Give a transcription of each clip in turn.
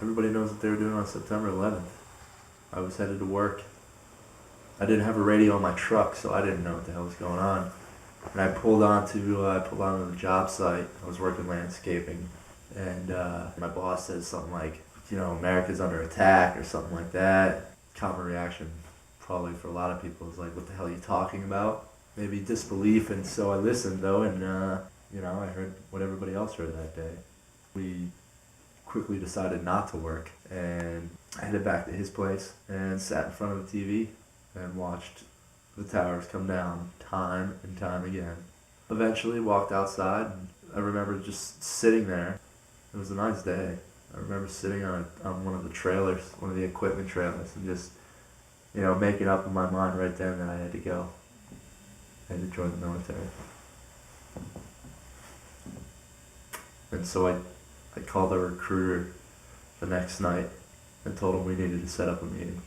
Everybody knows what they were doing on September 11th. I was headed to work. I didn't have a radio on my truck, so I didn't know what the hell was going on. And I pulled onto the job site. I was working landscaping, and my boss said something like, America's under attack or something like that. Common reaction, probably for a lot of people, is like, what the hell are you talking about? Maybe disbelief, and so I listened though, and I heard what everybody else heard that day. We quickly decided not to work, and I headed back to his place and sat in front of the TV and watched the towers come down time and time again. Eventually walked outside, and I remember just sitting there. It was a nice day. I remember sitting on one of the trailers, one of the equipment trailers, and just, making up in my mind right then that I had to go. I had to join the military. And so I called the recruiter the next night and told him we needed to set up a meeting.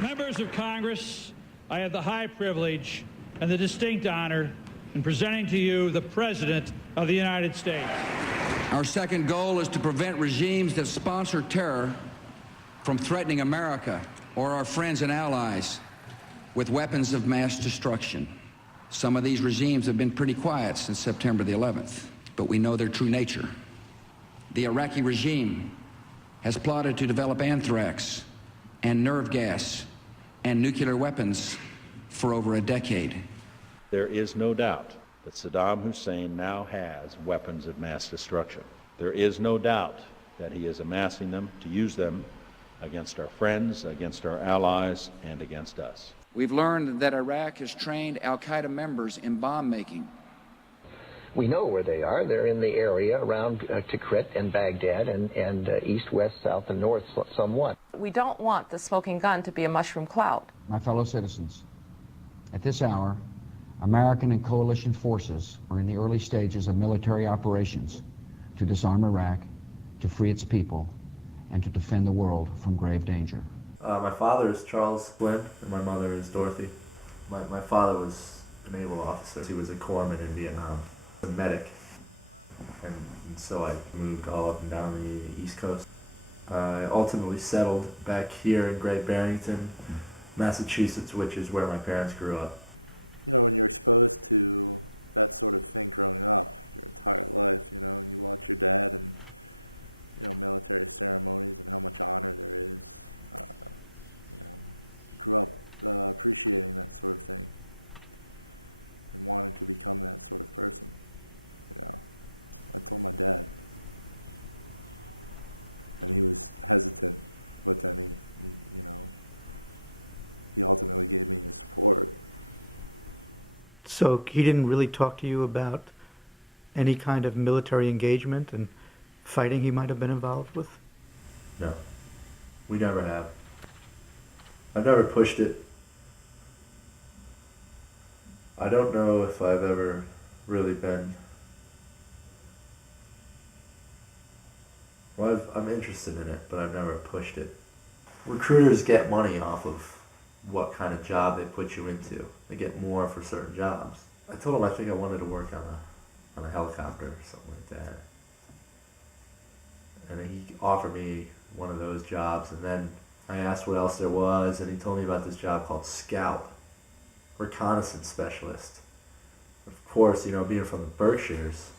Members of Congress, I have the high privilege and the distinct honor in presenting to you the President of the United States. Our second goal is to prevent regimes that sponsor terror from threatening America or our friends and allies with weapons of mass destruction. Some of these regimes have been pretty quiet since September the 11th, but we know their true nature. The Iraqi regime has plotted to develop anthrax and nerve gas and nuclear weapons for over a decade. There is no doubt that Saddam Hussein now has weapons of mass destruction. There is no doubt that he is amassing them to use them against our friends, against our allies, and against us. We've learned that Iraq has trained al-Qaeda members in bomb making. We know where they are. They're in the area around Tikrit and Baghdad and east, west, south, and north somewhat. We don't want the smoking gun to be a mushroom cloud. My fellow citizens, at this hour, American and coalition forces are in the early stages of military operations to disarm Iraq, to free its people, and to defend the world from grave danger. My father is Charles Flynn, and my mother is Dorothy. My father was a naval officer. He was a corpsman in Vietnam, a medic. And so I moved all up and down the East Coast. I ultimately settled back here in Great Barrington, Massachusetts, which is where my parents grew up. When you're exposed to that sort of thing growing up, your entire life, and you watch your dad and, military ceremonies and how much honor there is. Grew up appreciating that sort of thing and wanting to become that sort of person. I told my dad, and he was hesitant, but then he ultimately gave me his support. So he didn't really talk to you about any kind of military engagement and fighting he might have been involved with? No, we never have. I've never pushed it. I don't know if I've ever really been... Well, I'm interested in it, but I've never pushed it. Recruiters get money off of what kind of job they put you into. They get more for certain jobs. I told him I think I wanted to work on a helicopter or something like that. And he offered me one of those jobs, and then I asked what else there was, and he told me about this job called Scout, reconnaissance specialist. Of course, being from the Berkshires,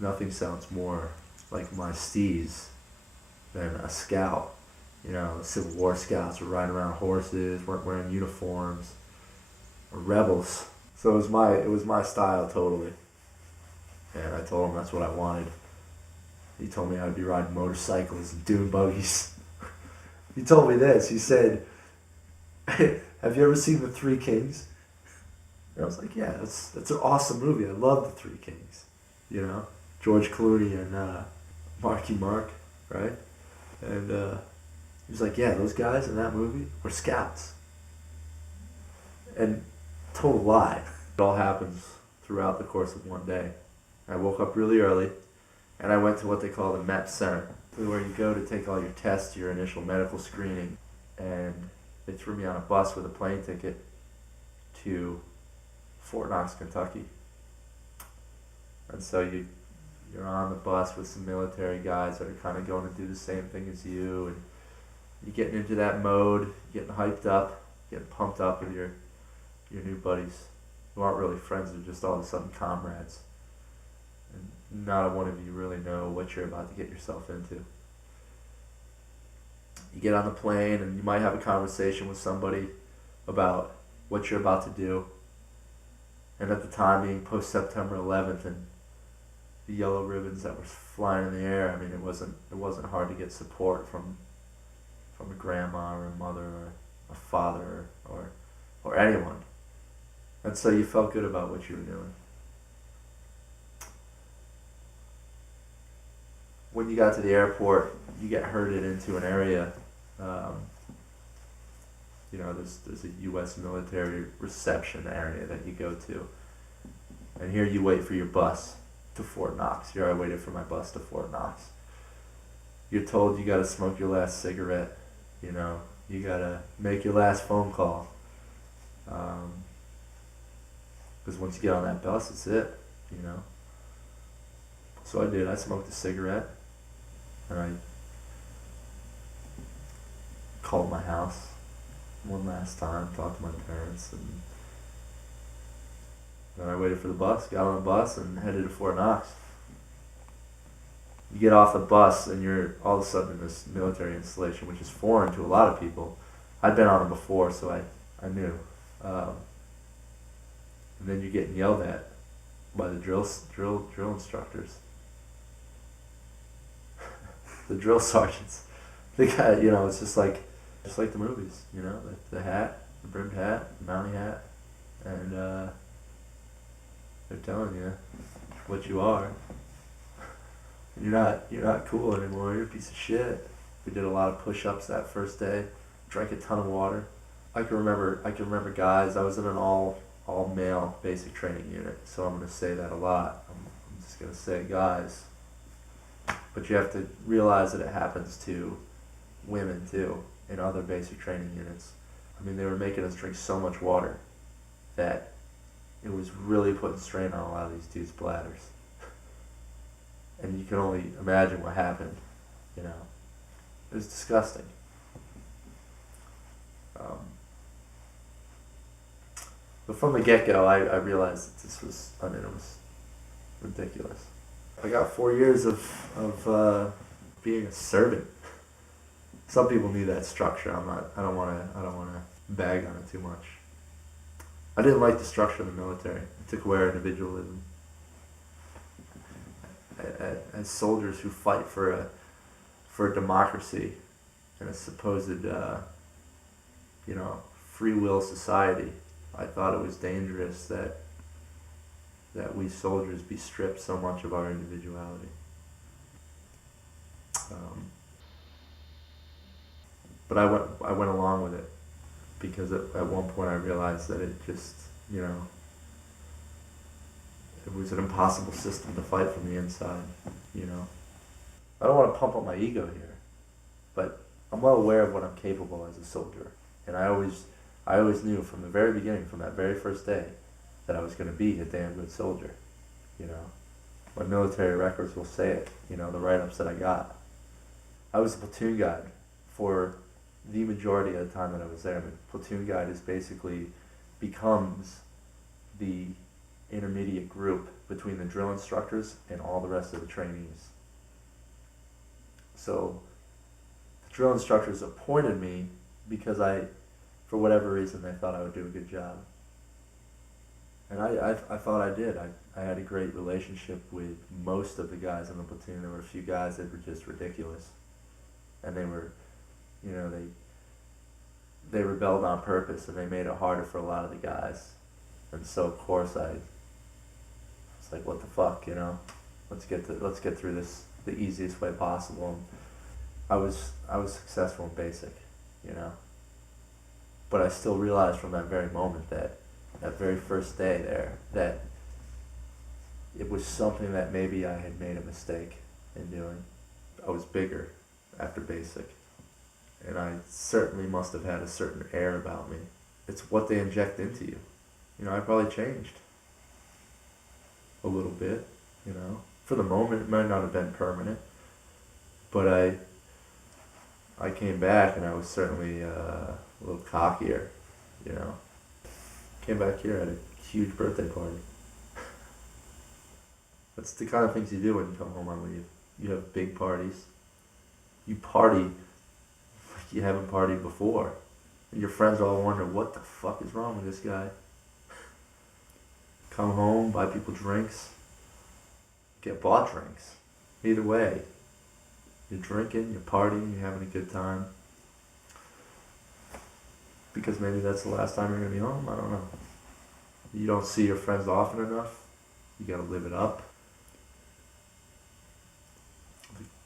nothing sounds more like my steez than a scout. Civil War scouts were riding around horses, weren't wearing uniforms, or rebels. So it was my style totally. And I told him that's what I wanted. He told me I'd be riding motorcycles and dune buggies. He told me this. He said, "Have you ever seen The Three Kings?" And I was like, "Yeah, that's an awesome movie. I love The Three Kings." George Clooney and Marky Mark, right? And he was like, "Yeah, those guys in that movie were scouts." And total lie. It all happens throughout the course of one day. I woke up really early, and I went to what they call the MET Center, where you go to take all your tests, your initial medical screening, and they threw me on a bus with a plane ticket to Fort Knox, Kentucky. And so you you're on the bus with some military guys that are kind of going to do the same thing as you, and you're getting into that mode, getting hyped up, getting pumped up with your new buddies who aren't really friends, they're just all of a sudden comrades. And not one of you really know what you're about to get yourself into. You get on the plane and you might have a conversation with somebody about what you're about to do. And at the time being post-September 11th and the yellow ribbons that were flying in the air, I mean, it wasn't hard to get support from a grandma or a mother or a father or anyone. And so you felt good about what you were doing. When you got to the airport, you get herded into an area. There's a U.S. military reception area that you go to. And here you wait for your bus to Fort Knox. Here I waited for my bus to Fort Knox. You're told you got to smoke your last cigarette. You got to make your last phone call. Because once you get on that bus, it's it, So I did. I smoked a cigarette. And I called my house one last time, talked to my parents, and then I waited for the bus, got on the bus, and headed to Fort Knox. You get off the bus, and you're all of a sudden in this military installation, which is foreign to a lot of people. I'd been on it before, so I knew. And then you're getting yelled at by the drill instructors. The drill sergeants. The guy, it's just like the movies, the hat, the brimmed hat, the mountie hat, and they're telling you what you are. You're not cool anymore. You're a piece of shit. We did a lot of push-ups that first day. Drank a ton of water. I can remember guys. I was in an all male basic training unit, so I'm gonna say that a lot. I'm just gonna say guys. But you have to realize that it happens to women too in other basic training units. I mean, they were making us drink so much water that it was really putting strain on a lot of these dudes' bladders. And you can only imagine what happened, It was disgusting. But from the get-go, I realized that this was, it was ridiculous. I got 4 years of being a servant. Some people knew that structure. I don't want to bag on it too much. I didn't like the structure of the military. It took away our individualism. As soldiers who fight for a democracy and a supposed free will society, I thought it was dangerous that we soldiers be stripped so much of our individuality. But I went along with it because at one point I realized that it just, it was an impossible system to fight from the inside, I don't want to pump up my ego here, but I'm well aware of what I'm capable as a soldier. And I always knew from the very beginning, from that very first day, that I was going to be a damn good soldier, My military records will say it, the write-ups that I got. I was a platoon guide for the majority of the time that I was there. I mean, platoon guide becomes the intermediate group between the drill instructors and all the rest of the trainees. So the drill instructors appointed me because for whatever reason, they thought I would do a good job. And I thought I did. I had a great relationship with most of the guys in the platoon. There were a few guys that were just ridiculous. And they were, they rebelled on purpose, and they made it harder for a lot of the guys. And so, of course, I was like, what the fuck, Let's get through this the easiest way possible. And I was successful in basic, But I still realized from that very moment that very first day there, that it was something that maybe I had made a mistake in doing. I was bigger after basic, and I certainly must have had a certain air about me. It's what they inject into you. I probably changed a little bit, For the moment, it might not have been permanent, but I came back and I was certainly a little cockier, you know. Came back here, had a huge birthday party. That's the kind of things you do when you come home on leave. You have big parties. You party like you haven't partied before. And your friends all wonder, what the fuck is wrong with this guy? Come home, buy people drinks, get bought drinks. Either way, you're drinking, you're partying, you're having a good time. Because maybe that's the last time you're going to be home, I don't know. You don't see your friends often enough. You got to live it up.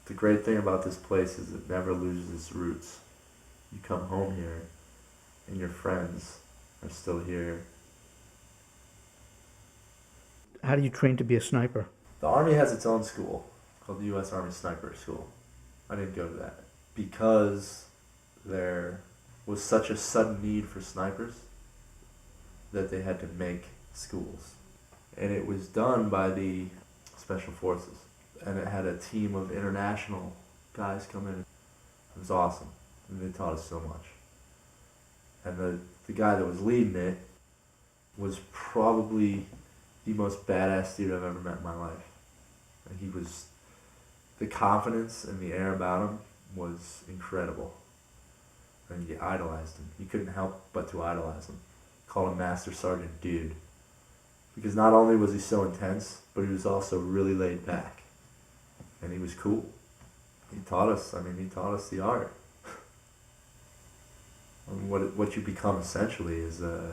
The great thing about this place is it never loses its roots. You come home here, and your friends are still here. How do you train to be a sniper? The Army has its own school called the U.S. Army Sniper School. I didn't go to that because there was such a sudden need for snipers that they had to make schools. And it was done by the Special Forces. And it had a team of international guys come in. It was awesome. And they taught us so much. And the guy that was leading it was probably the most badass dude I've ever met in my life. And he was, the confidence in the air about him was incredible. And you idolized him. You couldn't help but to idolize him. Call him Master Sergeant Dude. Because not only was he so intense, but he was also really laid back. And he was cool. He taught us the art. I mean, what you become essentially is you're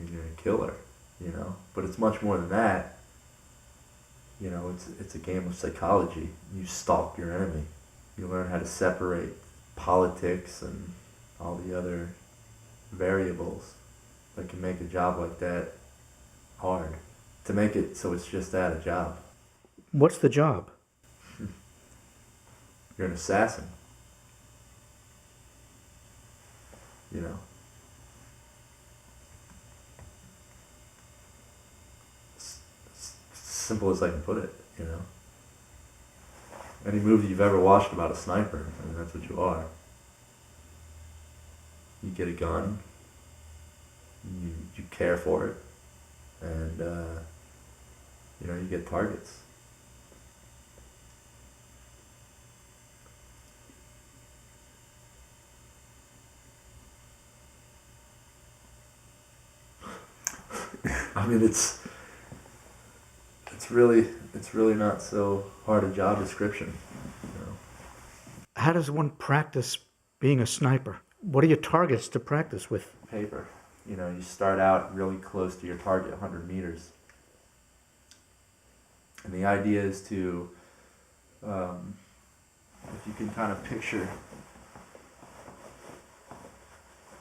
a killer, you know. But it's much more than that. You know, it's a game of psychology. You stalk your enemy. You learn how to separate politics and all the other variables that can make a job like that hard. To make it so it's just that, a job. What's the job? You're an assassin. You know. It's simple as I can put it, you know. Any movie you've ever watched about a sniper, I mean, that's what you are. You get a gun, you care for it, and you know, you get targets. I mean, it's really not so hard a job description, you know. How does one practice being a sniper? What are your targets to practice with? Paper. You know, you start out really close to your target, 100 meters. And the idea is to, if you can kind of picture,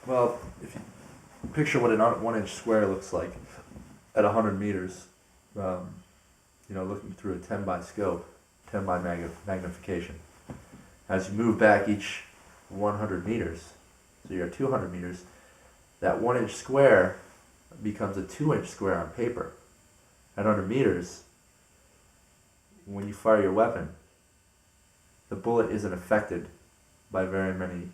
well, if you picture what a 1-inch square looks like at 100 meters, you know, looking through a 10 by scope, 10 by magnification. As you move back each 100 meters, so you're at 200 meters, that 1-inch square becomes a 2-inch square on paper. At 100 meters, when you fire your weapon, the bullet isn't affected by very many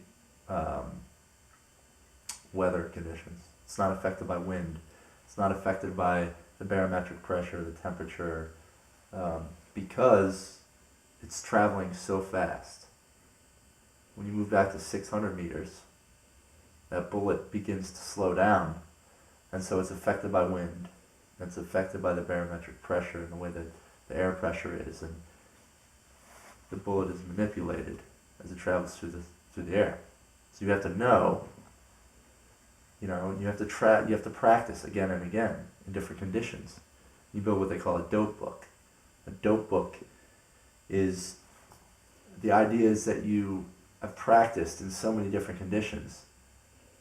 weather conditions. It's not affected by wind. It's not affected by the barometric pressure, the temperature, because it's traveling so fast. When you move back to 600 meters, that bullet begins to slow down, and so it's affected by wind. It's affected by the barometric pressure and the way that the air pressure is, and the bullet is manipulated as it travels through the air. So you have to know, you know, you have to practice again and again in different conditions. You build what they call a dope book. A dope book is, the idea is that you have practiced in so many different conditions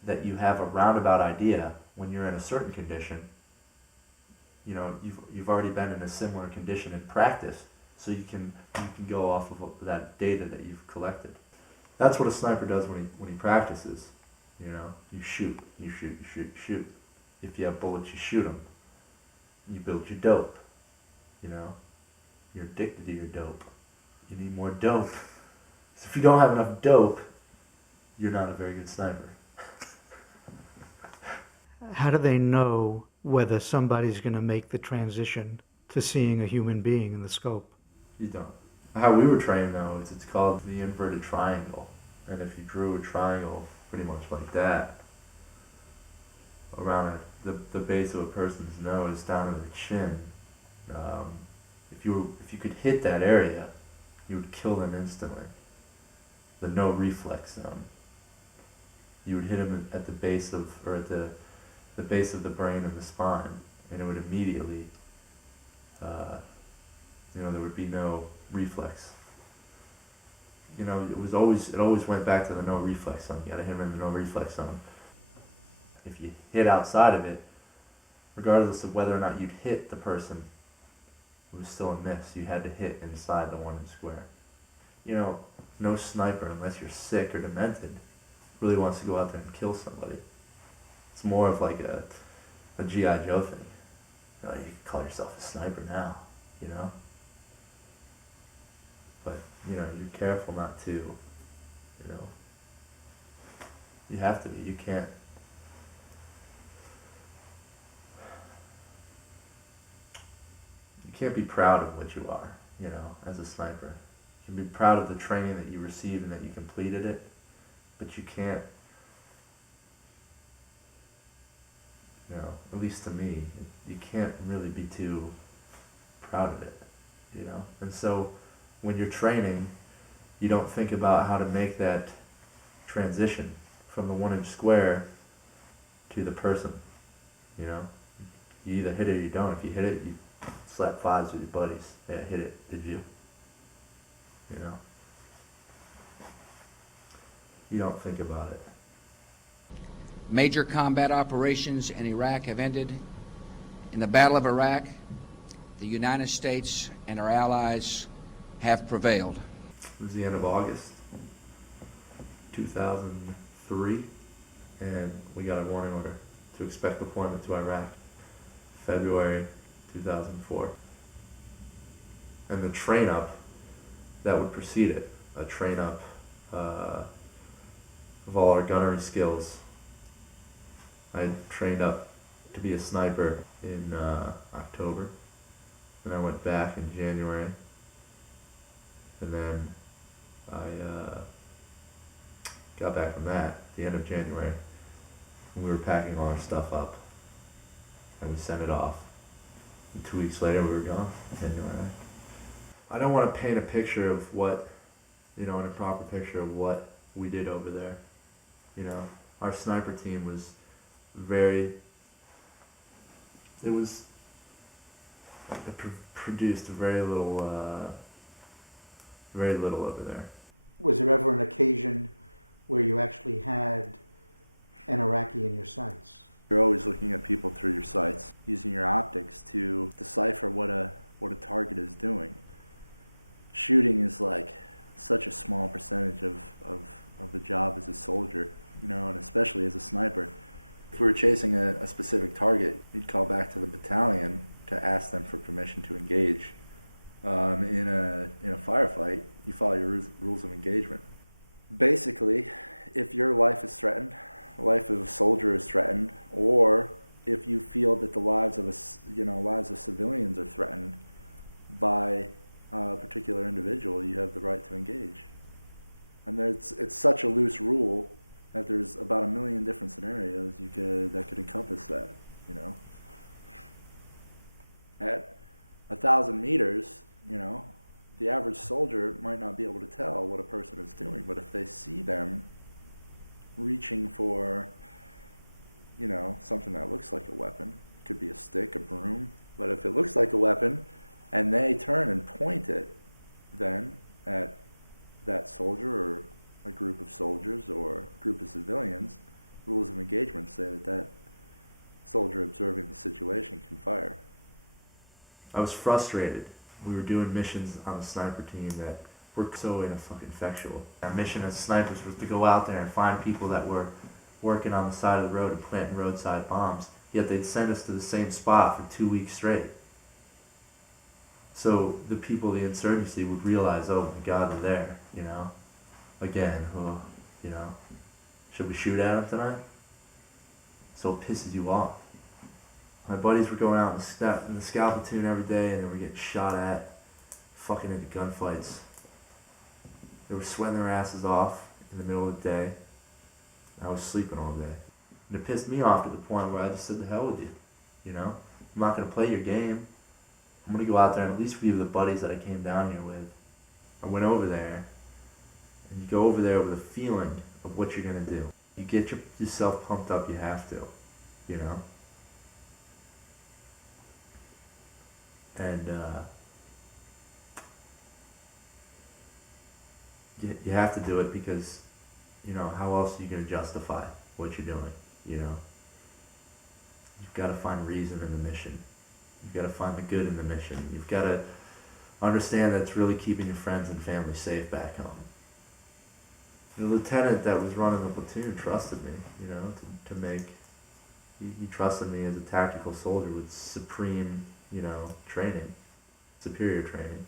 that you have a roundabout idea when you're in a certain condition. You know, you've already been in a similar condition in practice, so you can go off of that data that you've collected. That's what a sniper does when he practices. You know, you shoot. If you have bullets, you shoot them. You build your dope. you know? You're addicted to your dope. You need more dope. So if you don't have enough dope, you're not a very good sniper. How do they know whether somebody's going to make the transition to seeing a human being in the scope? You don't. How we were trained, though, is it's called the inverted triangle. And if you drew a triangle pretty much like that, around the base of a person's nose down to the chin, if you could hit that area, you would kill them instantly. The no reflex zone. You would hit them at the base of, or at the base of the brain and the spine, and it would immediately, there would be no reflex. It always went back to the no reflex zone. You gotta hit them in the no reflex zone. If you hit outside of it, regardless of whether or not you'd hit the person, it was still a miss. You had to hit inside the one square. No sniper, unless you're sick or demented, really wants to go out there and kill somebody. It's more of like a G.I. Joe thing. You can call yourself a sniper now, But, you're careful not to, You have to be. You can't. You can't be proud of what you are, as a sniper. You can be proud of the training that you received and that you completed it, but you can't, at least to me, you can't really be too proud of it, And so when you're training, you don't think about how to make that transition from the 1-inch square to the person, You either hit it or you don't. If you hit it, you slap fives with your buddies. Yeah, hit it. Did you? You don't think about it. Major combat operations in Iraq have ended. In the Battle of Iraq, the United States and our allies have prevailed. It was the end of August 2003, and we got a warning order to expect deployment to Iraq, February 2004. And the train up that would precede it, a train up of all our gunnery skills. I trained up to be a sniper in October, and I went back in January, and then I got back from that at the end of January, and we were packing all our stuff up, and we sent it off. And 2 weeks later, we were gone in Iraq. I don't want to paint a picture of what, an improper picture of what we did over there. Our sniper team was produced very little over there. Was there ever an occasion where you actually had an Iraqi in your sights? You're always looking at people through your sights, using your optics to decipher what a target is doing. Shooting is like such a small percentage of the job as a soldier, and especially as a sniper. If we were chasing a specific target, you'd call back to the battalion to ask them for permission to engage. In a firefight, you follow your rules of engagement. Basically, if your life is threatened, the life of a soldier is threatened, or if you feel that the lives of civilians are threatened by a particular individual, you have the right to engage. And it's such a loose rule that there's about 1 million different scenarios that could encompass that. At 1,000 meters, the average soldier might not be able to tell what a person is doing, but if they see them reaching for, something that looks like a weapon, it could be a stick, a broom, but if it looks like a weapon and they turn and point it then at that soldier or a group of soldiers or a group of civilians, rules of engagement say that soldier observing the situation can fire. I was frustrated. We were doing missions on the sniper team that were so ineffectual. Our mission as snipers was to go out there and find people that were working on the side of the road and planting roadside bombs, yet they'd send us to the same spot for 2 weeks straight. So the people of the insurgency would realize, oh my God, they're there, you know? Again, oh, you know, should we shoot at them tonight? So it pisses you off. My buddies were going out in the scout platoon every day, and they were getting shot at, fucking into gunfights. They were sweating their asses off in the middle of the day. I was sleeping all day. And it pissed me off to the point where I just said, the hell with you, you know? I'm not going to play your game. I'm going to go out there and at least be with the buddies that I came down here with. I went over there, and you go over there with a feeling of what you're going to do. You get yourself pumped up, you have to, you know? And you have to do it because, you know, how else are you going to justify what you're doing, you know? You've got to find reason in the mission. You've got to find the good in the mission. You've got to understand that it's really keeping your friends and family safe back home. The lieutenant that was running the platoon trusted me, you know, he trusted me as a tactical soldier with supreme, you know, training, superior training.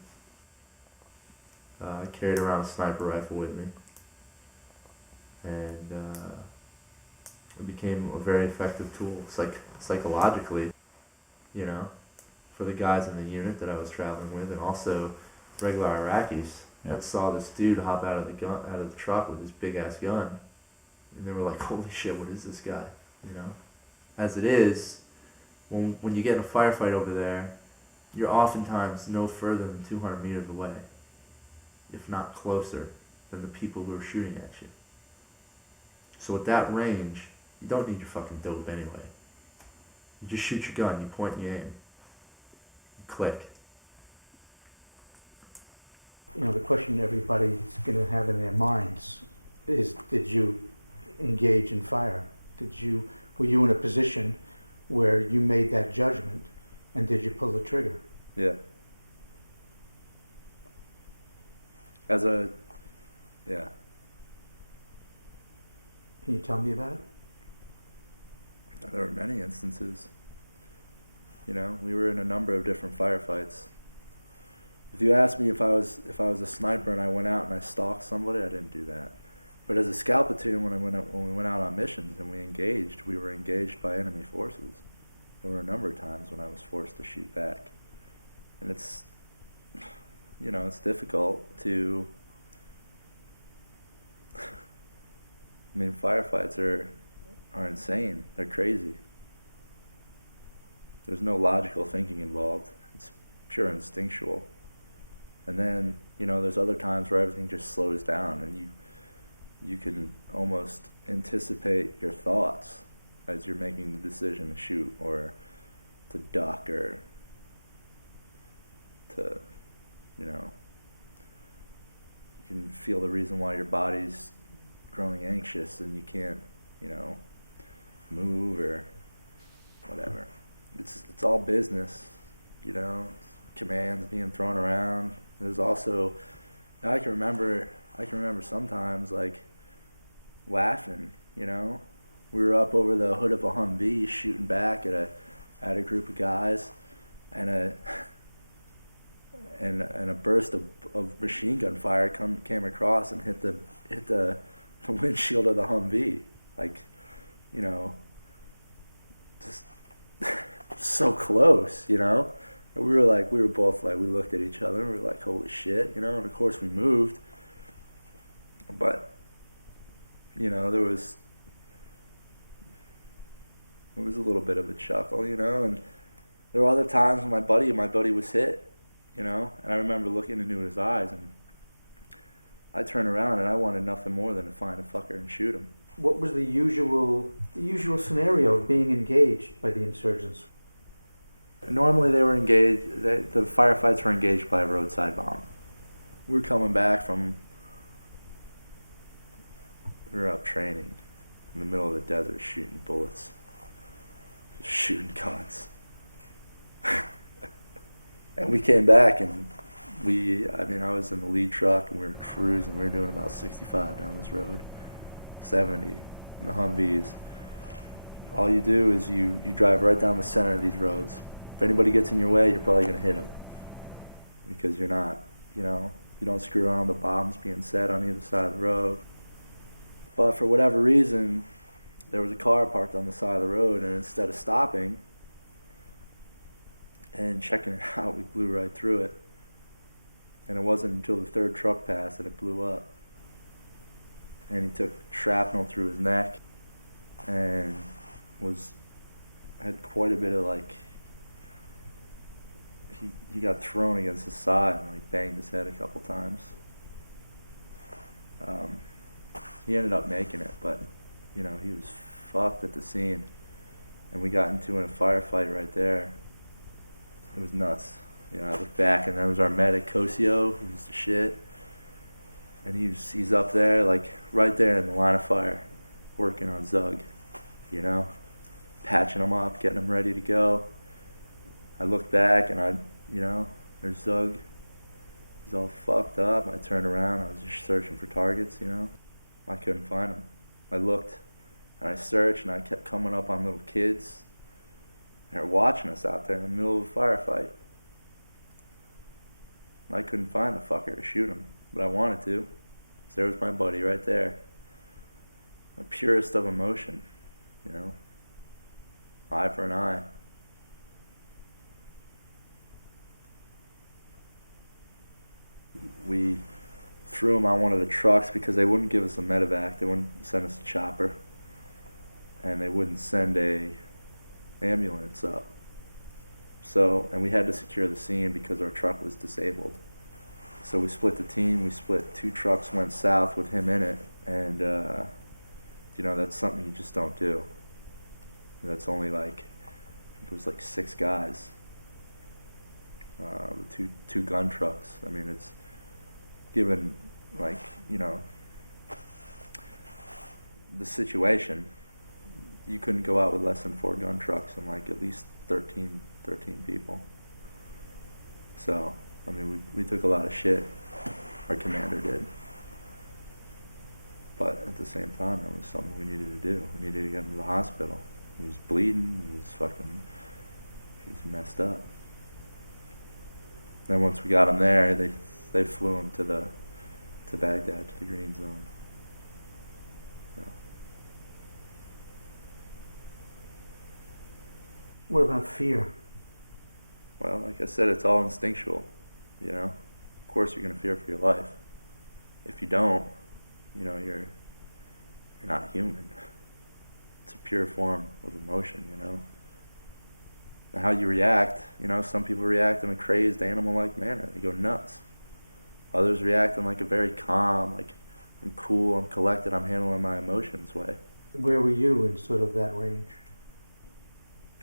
I carried around a sniper rifle with me, and it became a very effective tool, psychologically, you know, for the guys in the unit that I was traveling with, and also regular Iraqis that saw this dude hop out of the truck with his big ass gun, and they were like, "Holy shit, what is this guy?" You know. As it is, when you get in a firefight over there, you're oftentimes no further than 200 meters away, if not closer, than the people who are shooting at you. So at that range, you don't need your fucking dope anyway. You just shoot your gun, you point and you aim. You click. You know, the question everybody's going to have in their minds is, did you engage in fire? Were you in a position where you made that judgment, and did you pull the trigger? Yeah. Yeah. Can you tell me about it? There were many instances. You know, we were in a number of different firefights. If you asked me if I was a sniper and I went out and I stalked somebody, I didn't do that. But as a scout platoon, when we went out on missions and we were engaged by enemy forces. There were a number of times when I was forced to shoot back, and it's difficult to. I mean, firefights are insane. They're crazy. There's no logical thinking involved. It's pure instinctual. And then, you know, there's other times where everything just slows down and you can almost anticipate your thoughts as you're making the decision to shoot or to duck or to, you know, you can feel the reason why your body's growing anxious and you can't, you know, move or whatever. It's all business, you know, commands being thrown around. There's also, I can remember sometimes like laughing, you know. We were up over the hood of a Humvee shooting back at a group of guys, and a burst of machine gun fire came across and hit the windshield of the Humvee, like, you know, just so close, you know. And we were both like, we looked at each other and we were like, holy shit, you know. And of course we moved, but you know, there was a little bit of a chuckle, you know. And there were other times when my buddy was hit, you know, and I remember looking into his eyes, and I turned around and I wanted nothing more than to find a fucker and shoot him. What was the usual scenario of being engaged by the insurgents? Normally they were engaged, the firefights were engaged by a roadside bomb. We were up training in the middle of the desert shooting bullets, just shooting guns. And we came back and I was in the lead truck and we were cruising. We were doing about 65 down this road, 70 in the Humvees. All you do is you drive right down the center of these roads. If anybody gets in your way, you're probably going to hit them. because you're not, you know, you don't screw around the bombs being set on either side of the road. But for whatever reason, there was a car parked on the side of the road, and instead of stopping and checking it out, we blew right through it. And it wasn't until the third truck passed that it blew up. And he took shrapnel through his neck and had quite a bit of, like, he got thrown against the side and, like, banged his head a couple times. He ended up making it, but, you know, he was fucked at the scene. And we got into a firefight right there. It was nuts. You know, I looked back and there was our medic, Cosio. He was the shit. And he's up there, like, right there in the line of fire, working on Zug, you know, patching him up, getting him ready to go. I looked back and there's Zug. He's all fucked up. I turned around. I was just searching for targets, you know. I couldn't find him. I looked and I searched and I kept coming up on little kids. They were watching us out there in the middle of a firefight. I couldn't find the fucker to shoot him, but I wanted to. So there was my buddy right there. The purest of emotion, you know. Eye for an eye. We threw him on one of the trucks because they wouldn't give us a medevac. They wouldn't send us a chopper. And they wouldn't send a ambulance up. So, and we had to secure the scene because our truck was disabled. So we split the team. We split 2 trucks, went south with him in it. And, you know, that's something you just don't do. That's only like, it was like 6 guys with two gun trucks. I mean, it's given, like, you know, the situation, you couldn't go out with less than 4 gun trucks and like at least 13 people. So, I mean, we took a lot of shit. Our commander did. But at the same time, it was something we needed to do. We needed to get him to the hospital. He was bleeding. He was messed up. Then once we got him there, they flew him to Baghdad, to the green zone. Yeah. What about fear? Well, like I said, it's all instinctual, you know. Of course you're going to fear for your life. If you don't, you know, you're not human. It's a pure form of emotion, you know. How you react, you know, some people react in a crazed animal-like manner. They go nuts. Others react in like a very calm, like, I'm cool, I'm collected, I'm handling my emotions way. Where were you in sort of that range?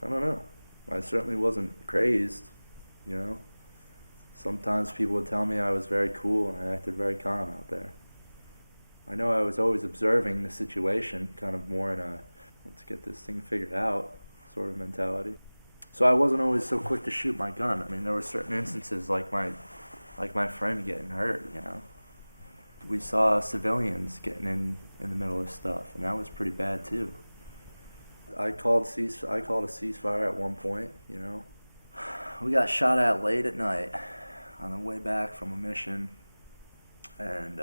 I don't know. I certainly wasn't crazed, you know. Sometimes people would tell me I was very cool and I acted very calm out there. I know I was always observing the situation, kind of more in a, let's get this thing figured out sort of mentality. So I wasn't always so quick to shoot my gun. I mean, there were certain instances like my friend getting hurt, you know. We saw civilians getting in the middle of stuff, and that was pretty bad too. I called a ceasefire at one point, you know. We got shot at late at night on the way back from a mission, and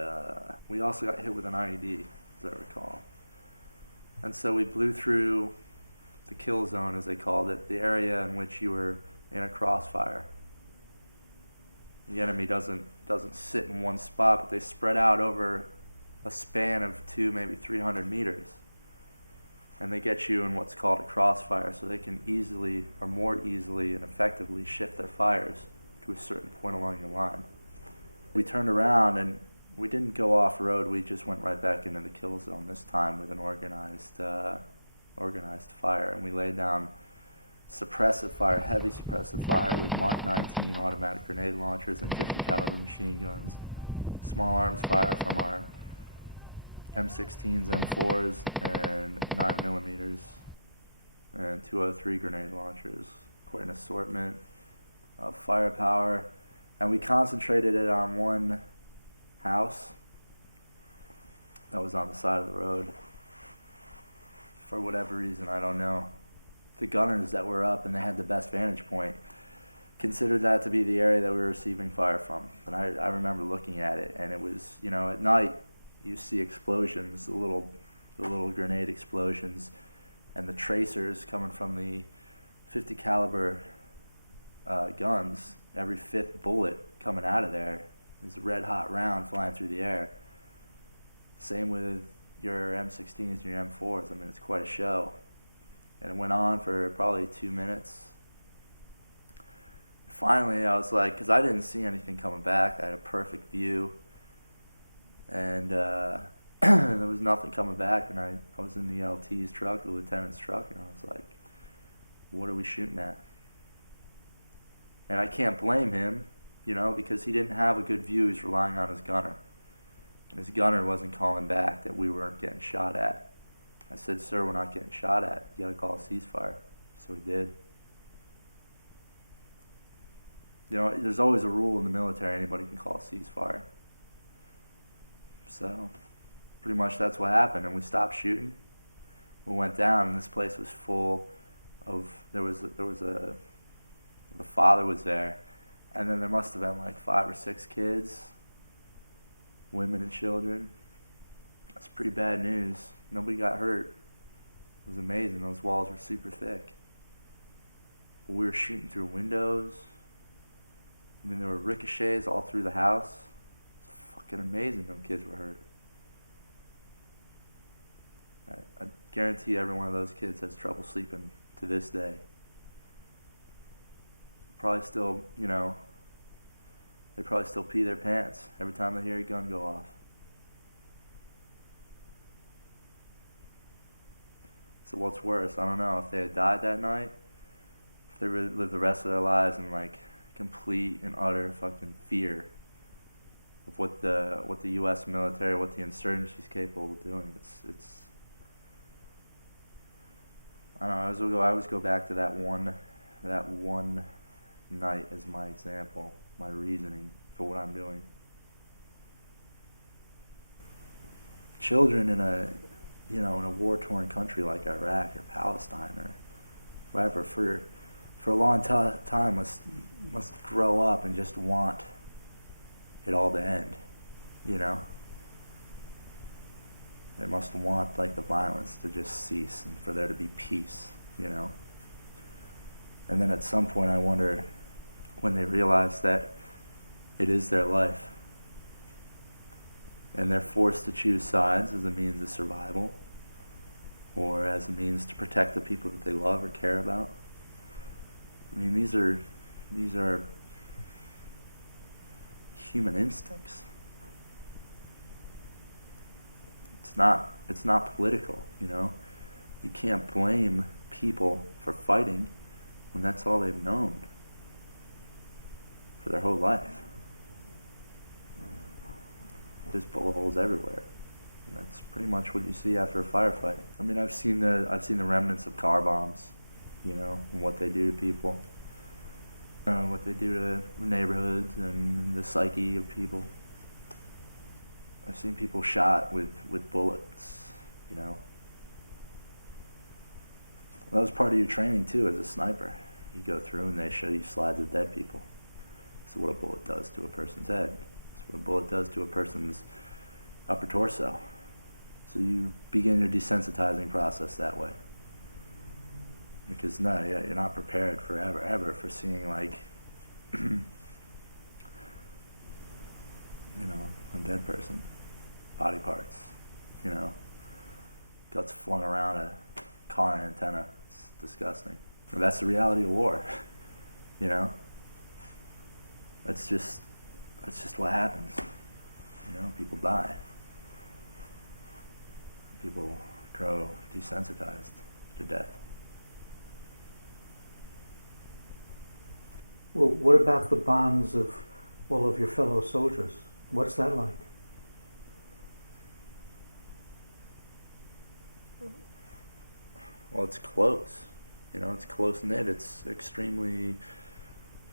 we also got hit with an IED, as I recall. And so we blew through the kill zone, as they called it, the area in which you were in a crossfire. The enemy doesn't sit in one spot, but they spread out over a span of 200, maybe 300 meters. And they get you in what's called a crossfire, so they can easily, or more easily and effectively, shift their fires to a certain point along your line. We turned around and we didn't go off-road, we just went right back into the kill zone, this time with an organized fire. And we laid down suppressive fire, heavy suppressive fire with Mark 19 automatic grenade launchers and 50 caliber machine guns. Small arms fire from our M16s, M4s, and 9mm, and 203 grenade launchers. Quite an assortment of firepower. And we concentrated it on one house that was on the side of the road. For whatever reason, I don't know. The gunners that were up and they had the best vantage point considered that to be the area that we were receiving fire from. And I remember looking at it, and it was, you know, at night you see explosions, the little grenade explosions, and the tracers coming from the 50 caliber guns. Every fifth bullet coming out of there is a red hot round flying through the air. Same with your M16s and your M4s. I mean, it's quite a show. And it went on for probably 2 minutes. Finally, I was like, because I didn't see anything coming back. I had a perfect view. And there was nothing coming back. And I was in the LT's truck, the lieutenant's truck, and I was like, what are we shooting at? And I can't blame him, you know, because he didn't have a good view. He's relying on his gunner. And his gunner wasn't calling back that we weren't getting shot at. I said, sir, we're not getting shot at. You gotta call a ceasefire. So he did. You know, there's always a rule in the military, anybody can call a ceasefire. So, pretty much that's what happened, and we stopped shooting. We went down, and this place was full of, the father was there, and then there must have been like 5 or 6 kids, women and children. That's pretty bad news. Nobody got hurt. It was amazing. Those walls were super thick. But we were shooting through windows. I mean, there were ricochets all through the house. It's fucking amazing. Them kids were hurt. I guarantee every one of those kids has trouble sleeping to this day. Probably still, you know, they probably still pee their pants every time they hear a gun go off. So what's worse? I don't know. If they had died that night, if they really lived the rest of their lives in like complete and utter fucking fear of what the U.S. military, what the insurgency is capable of doing. It's. I don't know. I always go back to that one night as my example, my reasoning for what I'm doing. Children in a war-torn country like Iraq or Palestine or wherever for a long time must grow up and just want it all to end, you know? They must want like the violence to just cease and for there to be peace, you know? And then at some point I wonder when they realize that it is their life and they're forced to choose sides as a means of survival or as a means to protect the people that they love or care about. I mean, these are human instincts. It's not political, you know? You can't blame people for fighting when that's all they've known for their whole life. There's bullet holes everywhere. And that's pretty much what you see after a firefight. I mean, I've seen the remnants of car bombs, you know, and what they do to people, what they do to neighborhoods and the psyche of people. I've seen people shot with bullets, you know. Well, that was part of your training too as a sniper. You go through and they show you slides of dead people. So what a bullet does to a person's head. That's what a bullet does to a person's upper torso. So you begin your desensitizing process that way. Because you're not prepared ever for seeing like, you know, a dead person. Body parts, you know, guts flung around a car antenna. It's disgusting. But that's the reality of war, you know. That's just what happens. You know, people die. People grow desensitized to death. Well, what about the bonds of all of your fellow soldiers? What's that like? Well, it's close. You know, it's close-knit. It's extremely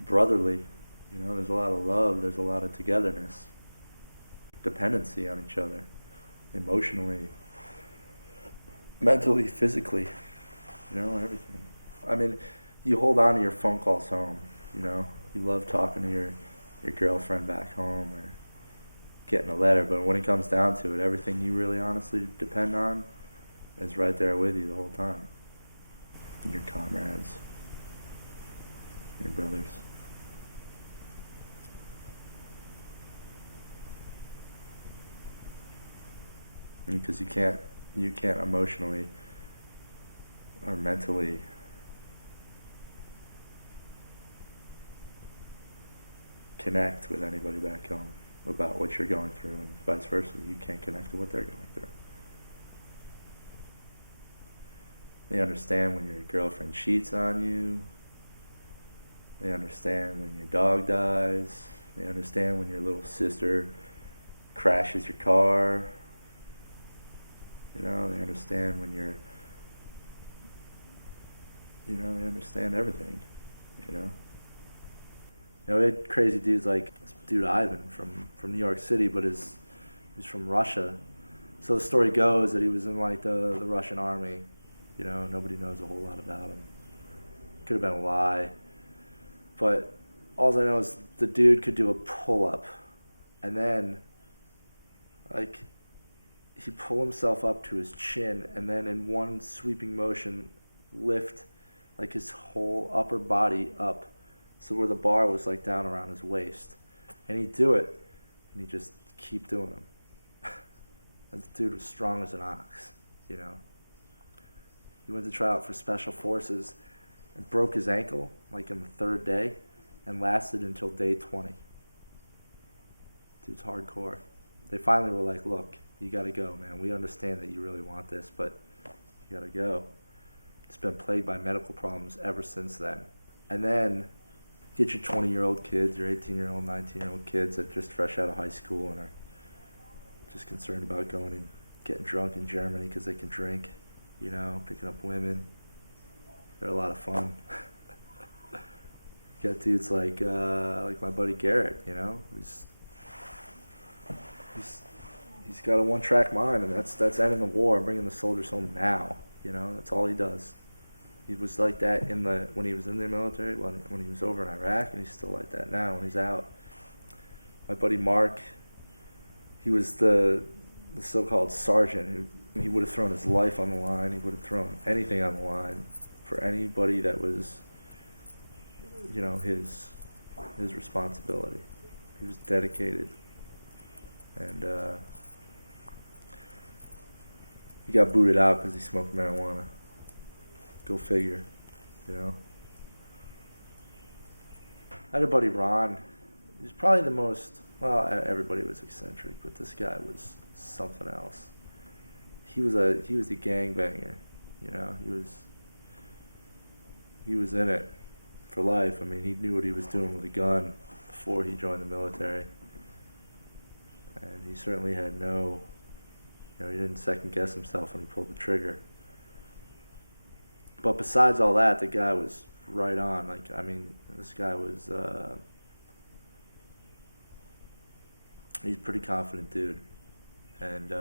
brotherly. You know, there's a lot of love. There's a lot of togetherness. Dependency on each other. Emotionally. Mentally, physically. You know, everything. I mean, you hold on to your phone calls home, you know. You love talking to your girlfriend back home or getting a letter, but when it comes down to it, everything you really honestly depend on is right there with you the whole time. Your comrades, your brothers. Because you can't emotionally or mentally connect with anybody back home about what you're going through, and vice versa. You can't connect to what they're going through. They understand when your girlfriend cheats on you. They understand when your dog dies. They understand when your little sister crashes your car. You know, they understand when you're, you know, they understand everything, you know. You know, we had crazy dudes like this dude Ivan from New York City, but he's from Russia. So the story goes that he was in like the Russian army. You know, nobody knows a whole lot about him. Could have been a lie. But all I know is the dude could do a pull-up. And then, like, he'd pull himself up to his chin and then in one sweeping motion lift like his whole upper body up so where the bar was like down around his waist. And he'd do it and he'd just keep doing them. And the dude was strong as an ox, you know. He went to try out for special forces and broke his ankle like in the third day and lasted until day 20. Dude's hardcore. They finally were like, look, you gotta go, man. We understand that you really want this, but you gotta go. It's been plagued by medical problems ever since then. And then get your 20-year-old kids, your 18-year-old, 19-year-old kids that just fresh out of high school and are just concerned about going and getting drunk in Germany because they can drink, you know, picking up women. They're a lot of fun. You got dudes like my buddy Garrett, you know, he's got a one-track mind, and that's ending the war and bringing the soldiers home now. You know, that's all he does. He was like that when he was in the military, when he was over in Iraq, and he's still like that now when he's out. My buddy Mark, he was the so-called sergeant who he would have thrown his life on the line. He would have thrown anything on the line for anybody that was, you know, his responsibility. He was dedicated. And he got booted out because he smoked marijuana. Go figure, you know. I had a buddy Ron. He was probably the most, well, everybody was eccentric, but this guy was something else. He was a gangbanger, you know. He was in it for life. I mean, he knew what he was doing with a gun before he joined the military. And he certainly had he didn't second guess himself when he pulled the trigger. But besides all that, the guy was right on. Like, I mean, this guy was, he's a pretty confident dude. And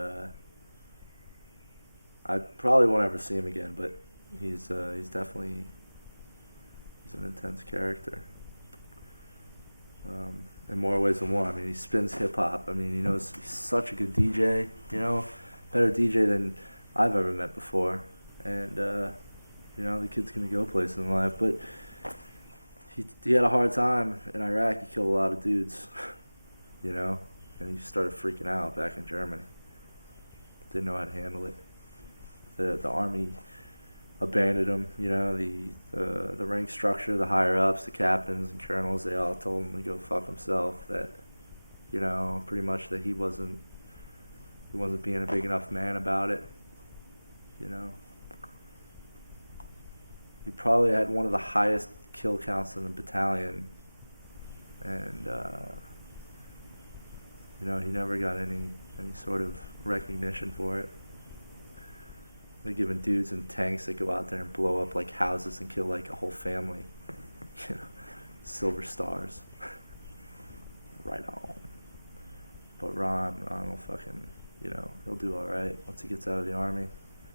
I probably won't ever see him again, but he's definitely, he's an intense character. In more ways than one. I mean, he spins hip-hop. I mean, he knows, he's such a good DJ, you know, better DJ than I've ever met before. And, you know, the kid's going to go places in life. But he had a hard time in Iraq. He killed a lot of dudes, you know, and he started freaking out back in Germany. Didn't know how to handle it. The army abandoned him, you know, the rank structure, the higher-ups, the captains and colonels, they all told him to go fuck himself, that, you know, pretty much that he wasn't being a big enough man about it, you know. He probably had one of the highest kill counts in the battalion, and, you know, he never got any sort of recognition for it. They're giving dudes in tanks that go out there and blow up like houses and kill like a whole family. You know, silver stars. Right on. But Ron will fucking, you know, he'll do all right once he gets out of the army.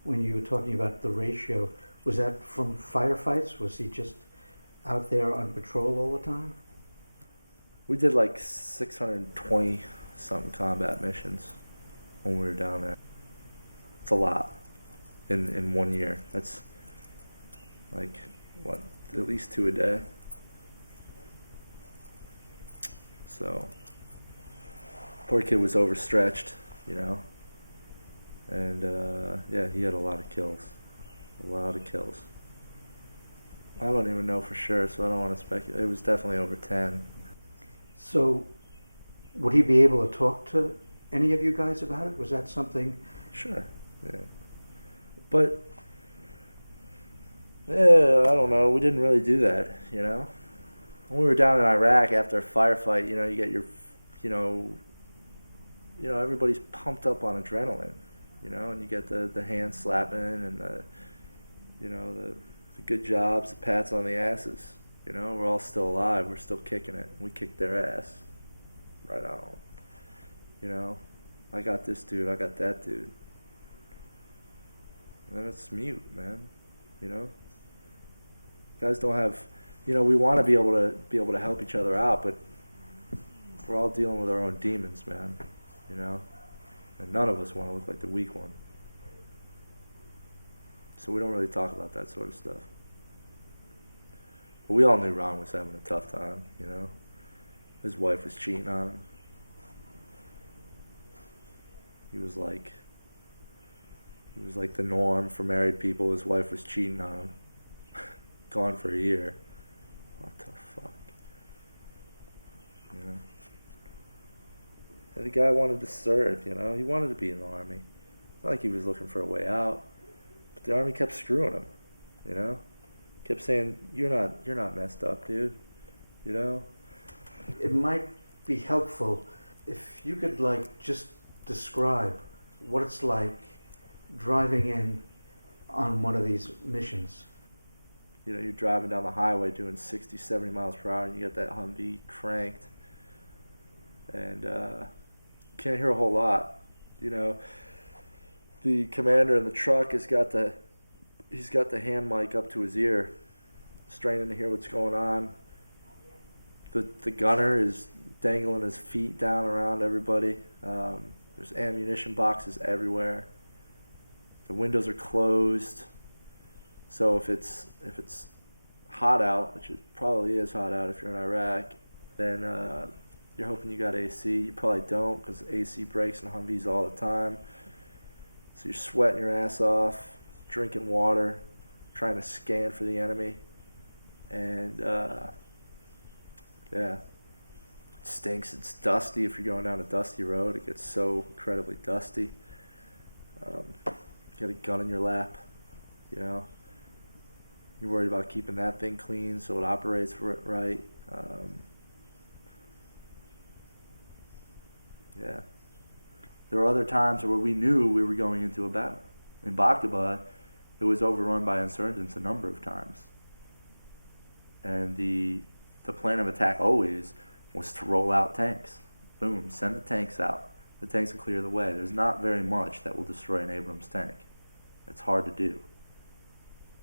When you were talking about the ratio, was that from firefights? Was he just out there on patrol all the time? We did like 620 something combat missions when we were down there. It's a lot in 1 year. That's like, what, at least 2 a day. So, poor kid was overstretched, you know. And yeah, he had a lot of kills. A lot of kills. I don't even know for sure, so I don't want to speculate. It was definitely over 10. So, would he be able to talk to any of you guys about it? Was that something? Sure, yeah. But, yeah, I don't know. We didn't really do that, you know? When we were down in Iraq after a firefight, you know, you get your, you know, everybody's pumped up on adrenaline, you know, and you get the hand slapping and the, you know, the good jobs, the pats on the asses. You know, we're all still alive. We're still kicking it. We kicked their ass. Right on. You know, I got this dude. I got that dude. And then it's mute, man. You know, guys don't have. You know, we want to be able to help each other out, but we're all dealing with our own demons, man. You know, and none of us want to look like the weak one. So we don't really talk about that sort of stuff. But we all knew Ron was having a tough time, you know. His wife was cheating on him. He was like the norm for married people. His wife was cheating on him. Gone for a year. What the fuck? You know. And the guy wanted to serve, you know. He wanted to be in the army. It's not like he was looking for a way out. But the army kept screwing him, you know. Kept saying, you're not messed up, dude. You know? It might be helpful if you could, like, just describe what it's like driving in on one of these missions. You know, you're driving down the highway doing 60, 70 miles per hour and you get that Humvee cranked. And you can't hear a whole lot. You know, the commander in the truck he's got the hand mic up to his ear, straining to hear what's going on. The gunner is dangling his feet down around everybody. There's ammunition boxes everywhere. The windows are closed. So if it's hot out, which it probably is hot out if you're in Iraq, then you're hoping you got AC. You probably don't, because AC breaks in Humvees all the time. So you're sweating your ass off, drinking water, trying to scan for the enemy. And yeah, it stinks. It's dusty if you're going down a dusty road. It gets so incredibly dusty. You got a gun in your lap, you know. You're worried about keeping that thing clean so it operates right. Yeah. There were other times where we knew we were going into a battle. In Bakhtabad, it was overrun by insurgents a number of times. And the plan of attack always was to roll out tanks. Boom, send the tanks out. The tanks will clear the way. There's not very much that will destroy an Abrams tank. It's hard to do.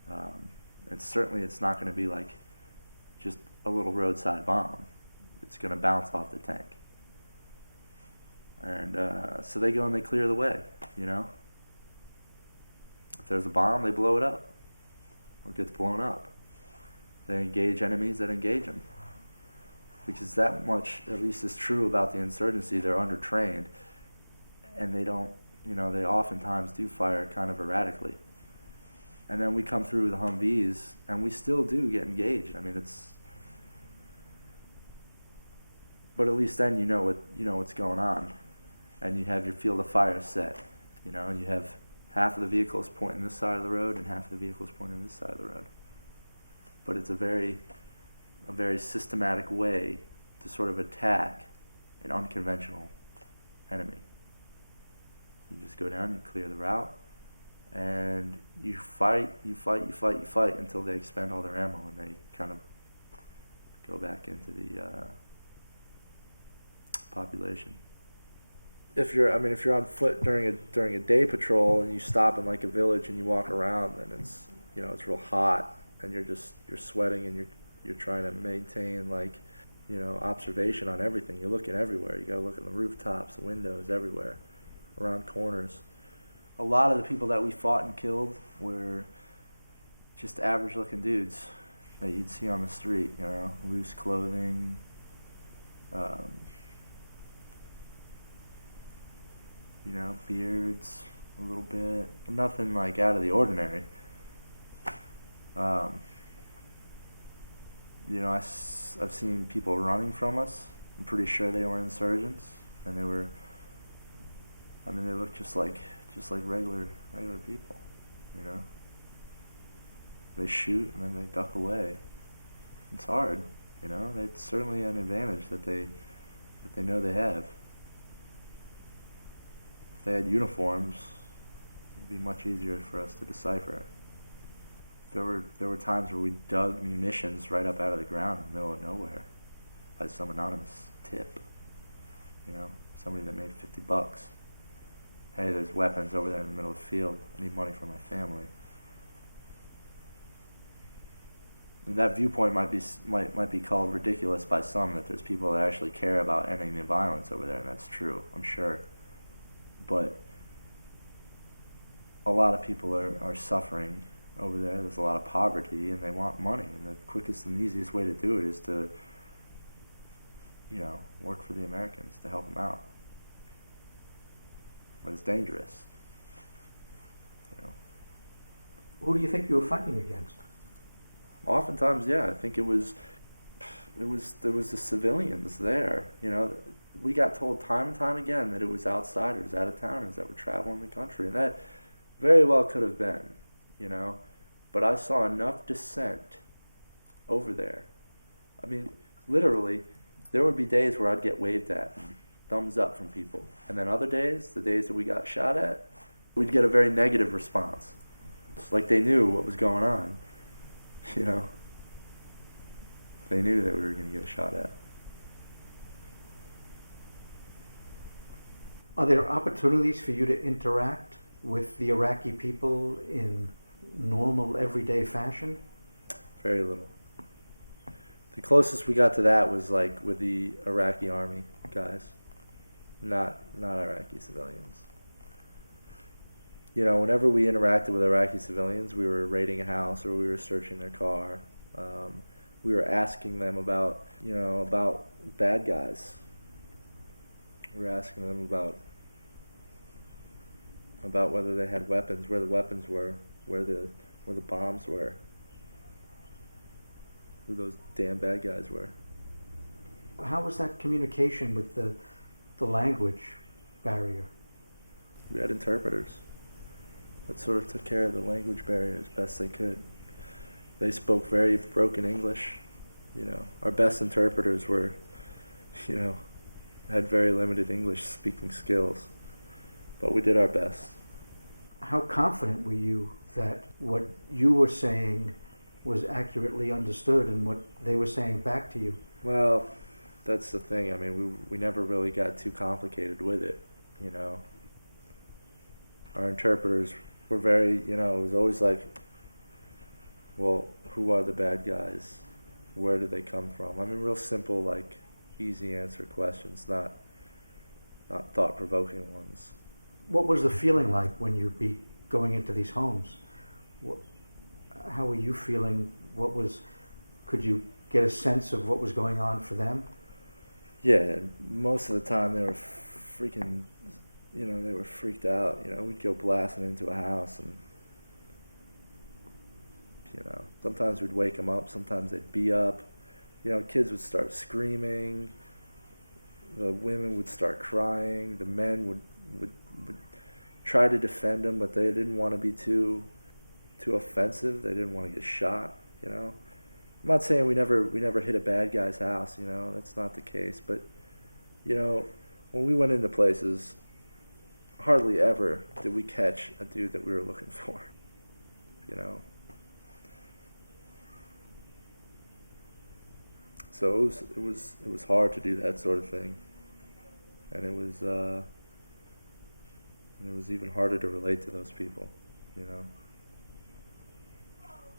And certainly it's not going to be like just a little roadside bomb. It's going to bounce off the tank. And so they go and they clear the way, you know. If there's a bomb, they blow it up. Or it gets blown up. They engage enemies that engage them. Because that much, at least, is true about the insurgency. They're undertrained. And they don't, you know, they oftentimes do fire kind of erratically. And then we come through the Humvees, and we still do get engaged. I mean, it's... But at least then you know what's going on. And you have your field of fire set. You know, and you have half of the vehicles pointing this side of the road and half of the vehicles pointing this side of the road. But it's a very systematic way to sort of attack an unconventional enemy. You just go down, you clear the route, and you fight until they expend all their ammo and they kind of go back into the population. If you're on foot during a day patrol and you stop in like a village and you walk around, then it's it's real hot and you're sweating and you're trying to maintain like observation on everything. You're looking everywhere. You got to look at the rooftops, the windows, everywhere, around corners. A lot of the people that we fought and killed were just average-looking dudes that you'd see on the street. Loose clothing, beards a little bit, nothing like out of the ordinary. I've seen people running from us. I'm pretty sure they were insurgents, and they looked just like regular people, They shoot and then they duck away. It's hard, It's certainly an advantage that they know they have. If they had uniforms, it'd be much easier for us to decipher. There were times where we dug munitions right up out of the ground in the middle of nowhere by some anonymous tip. Somebody that made $50. Hey, there's weapons over there in the middle of the field. I need money for my family. And that viewpoint might be called ridiculous by some, that there's people that actually care about ending the violence over there, and that's true, I'm sure. But a lot of people are suffering over there. There's a lot of poverty, and they want money, and the quickest and easiest way to do it is to work for the Americans, to help them out. But it's dangerous. Who do you think you were fighting against? Oftentimes, yeah, I think there was the civilians there. We got told time and time again that it was outsiders, out-of-towners that were traveling the country, and that very well could have been, But I saw enough dissent over there. I mean, literally, there would be days where I'd get waved at, and thumbs up from people, and then other days, the days that we got shot at, we'd get a very negative response. It's like they knew what was going on. They knew that we were going to get shot at. Are there opportunities for you to interact with the Iraqi people in normal, everyday fashion? Very little. The closest we got to that was like with the Iraqi army guys, not Iraqi civilians. Whenever we interacted with Iraqi civilians, we were raiding a house or we were searching their car. We were asking them about bad guys. We were asking them about whether they had weapons, where the weapons were, where the bombs were, who those damn bad guys were. How was that communication with the language barrier? We had interpreters that sort of took care of the language barrier as best they could. They spoke very broken English. Our best interpreters were, had very limited English speaking skills, but we did our best. How confident were you that what you were saying was accurately understood and what they were saying back to you? Well, that's the thing. I mean, we never really got too complicated with it, Our interpreters were very, it was always like, well, who are the bad guys? Where do they come from? I mean, real simple, like, easy answer questions, not thought-provoking ones. What was the feeling like when you'd be going into these homes? How were you feeling? Could you get a sense of what was going on for them? Yeah, most of the time they were freaking, they were freaked out. We'd go blasting into a house and, sometimes we'd wake them up, sometimes they'd be up. Kids would start screaming, the women would start crying, the men would try to defend them, but they didn't want to be too offensive. They didn't want to get shot, I'm not saying we never hit a bad guy's house, that's not the case, but when we went into places, hardly ever did we catch a dude that we were looking for, So it was hard to do that sort of thing, and it was even harder to relate to those people,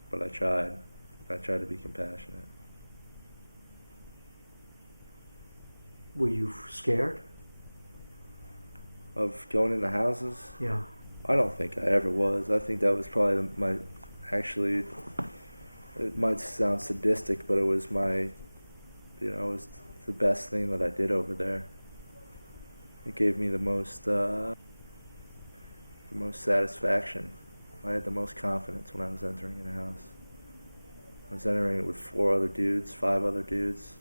But I tried to be compassionate. Were you scared? Of going into houses? Yeah. I don't think I ever was. I think that was probably actually, it might sound sadistic, but it was it was the best thing that I did over there. It gave me the most satisfaction. I had the most confidence when I was entering in a house. I was entering it with 5 other dudes,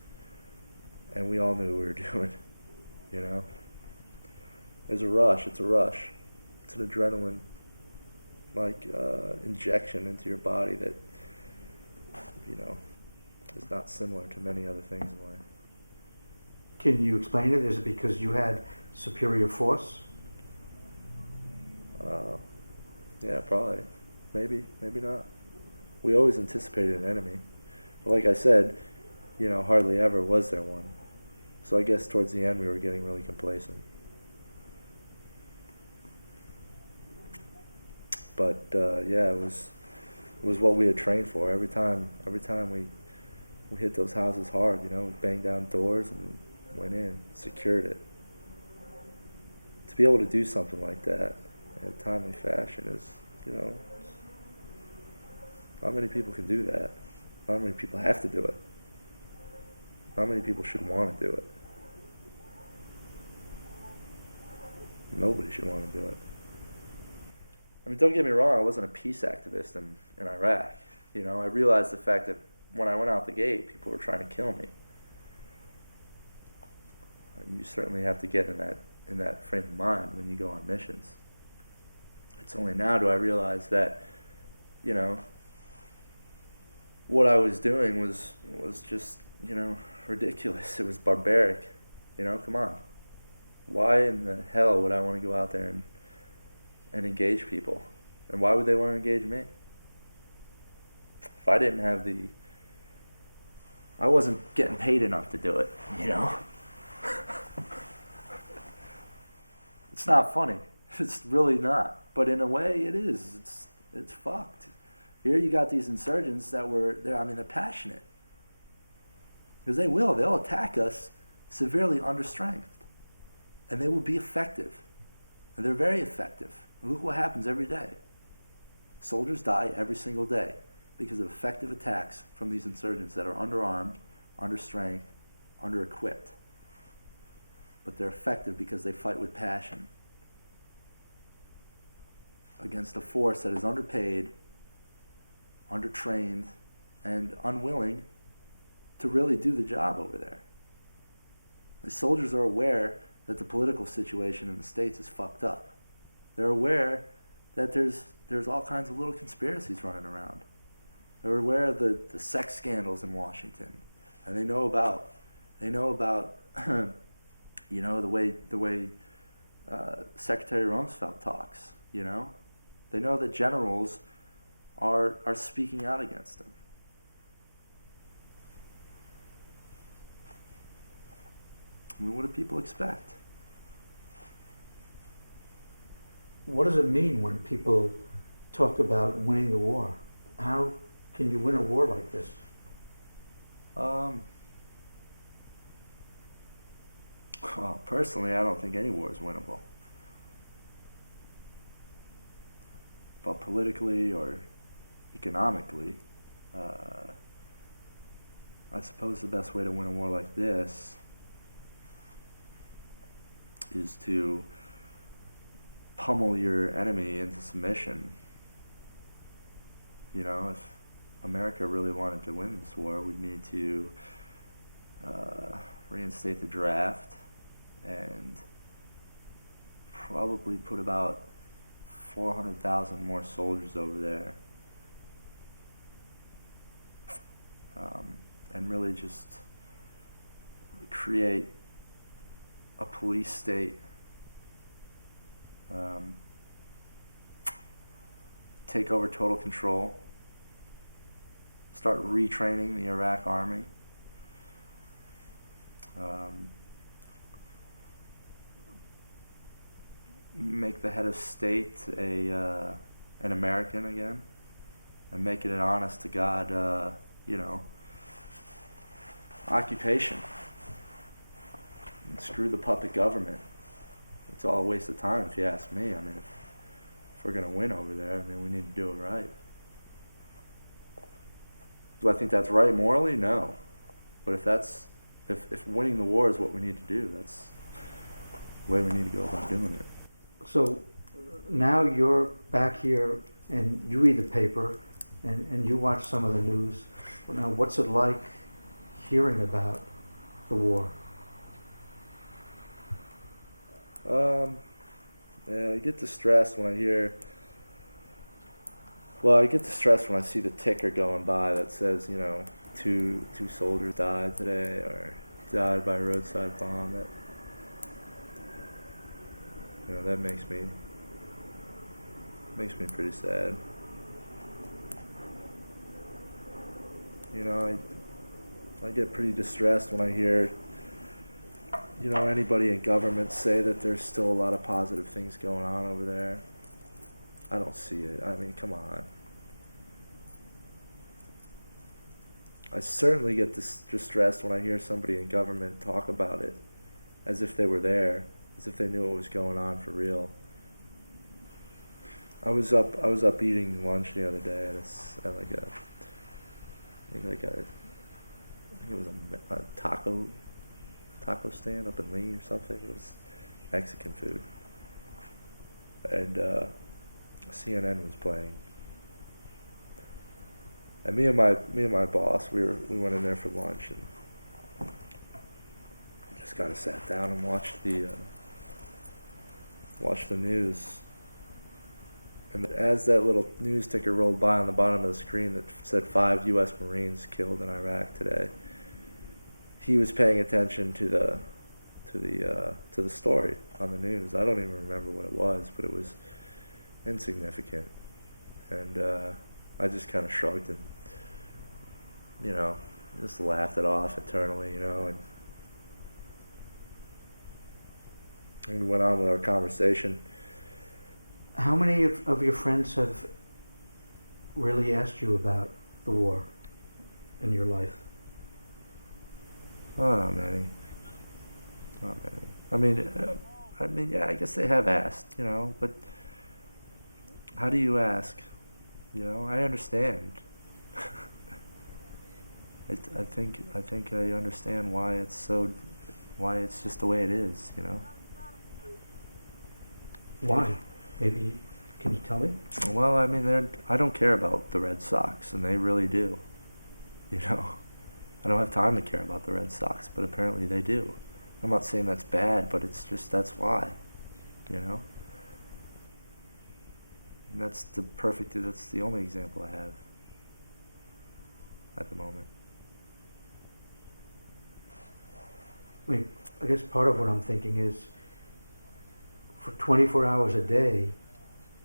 and we all knew what we were doing, you know? There's a rush, it's a rush. It's an adrenaline, injection into your body that, is not similar to many other things in life. Can you explain it? Is it because you had superior force? Yeah, probably. Maybe not. We always anticipated an enemy. But like I said, hardly ever was there one. So I guess towards the end we were getting really complacent. But yeah, it was what we had trained for. Every time we hit those houses hard, banged down doors and went in, secured it. To be able to do something like that in a timely fashion is, not many people can do that. Not many people have to do it. Not many people should want to do it. Nobody should want to do it. I mean, don't get me wrong, I wasn't a peace activist in Iraq. I realized the fact that when I went out the gate, people were trying to kill me. And you certainly have to get in that frame of mind when you go on missions. It's only now do I realize that, what I was doing was just, ridiculous. It was barbaric. Come on. Why in the hell would I want to go out there and engage people? And why would they want to engage me? If I didn't have I wasn't getting paid enough to do it, It's not funny. It's really not. But in a way, it is. It's fucked. Here you got these insurgents they're passionate. Because they'll attack us severely understrength. And they will be effective. And they're very effective. And look what happens every day. Soldiers die every single day because of effective attacks from these insurgents that are underarmed, understrength, under-equipped. But they're effective because they fight with passion against a force that is underpaid, undertrained, and unwilling to really do the job over there. The soldiers are aware that the political situation in the States is fucked up. They're aware that there's all kinds of little conspiracies running around. They're aware of the sex scandals in Washington, and they know about the way Secretary Rumsfeld talks. They know that generals are speaking out against him. I mean, what do people expect? What does it mean when people talk about winning the war? How can you win a war like this? Well, personally, I don't think any war is winnable. But politically or economically, I suppose the best way to win a war like this is to pummel your enemy into submission. If America really wanted to win this war, we'd need to reinstate the draft and probably put about 400,000 more soldiers over there, and really just create a police state, take over total control, start retraining the Iraq army, make the head of state an American again, and make it an honest to God, occupation. screw the puppet government. It's all a waste of time if you ask me. I mean, if we're going to win over there, I mean, we need to do it right. Do I think that's right morally? No. But if winning the war is what we need to do, that's the way we need to go about doing it. So now you're back here and you read the paper and you watch some of the news. Now, what's it like hearing about the war? Yeah, I get distressed when I hear. Well, I get distressed when I see the ticker going by that says, you know, two soldiers died today or died by a roadside bomb. That, you know, that makes me pretty sad. You know, I get pretty distressed when I hear, you know, anybody in government say that there's still a lot of positive things going on over there. I don't see it. I mean, come on. I certainly get distressed when I hear somebody in government talk about it as if they were there, as if they knew what was going on for real. I was up eating lunch the other day at I think it was a taco stand up in Lee or something. It was Mexican food, and CNN was playing. And me and my boss, we went in there for lunch and just kind of sat down and watched the news. And as that little news ticker rolled by on the bottom of the screen that said 5 U.S. Marines killed in Iraq today, he was paying attention to the story on the news. I don't even remember what it was, but it was insignificant, and I just kind of shrugged and, you know, just laughed it off internally, you know, and we went on with our conversation. How many of your friends have really asked you about the war in your life? Oh, not many. Not many. I mean, yeah, I guess they have asked, you know, but how do you ask? You know, I understand. I think I understand why it's just the way it is, you know. Why? Maybe, can you tell me? Well, I mean, I don't care about the Red Sox, and they really do. You know, I don't have time to care about the Red Sox, but apparently they do. I'm not saying that's bad, but it's just that's why, you know. And that's the only example I have at the moment. I mean, I guess part of what I'm thinking is, for 24 hours a day,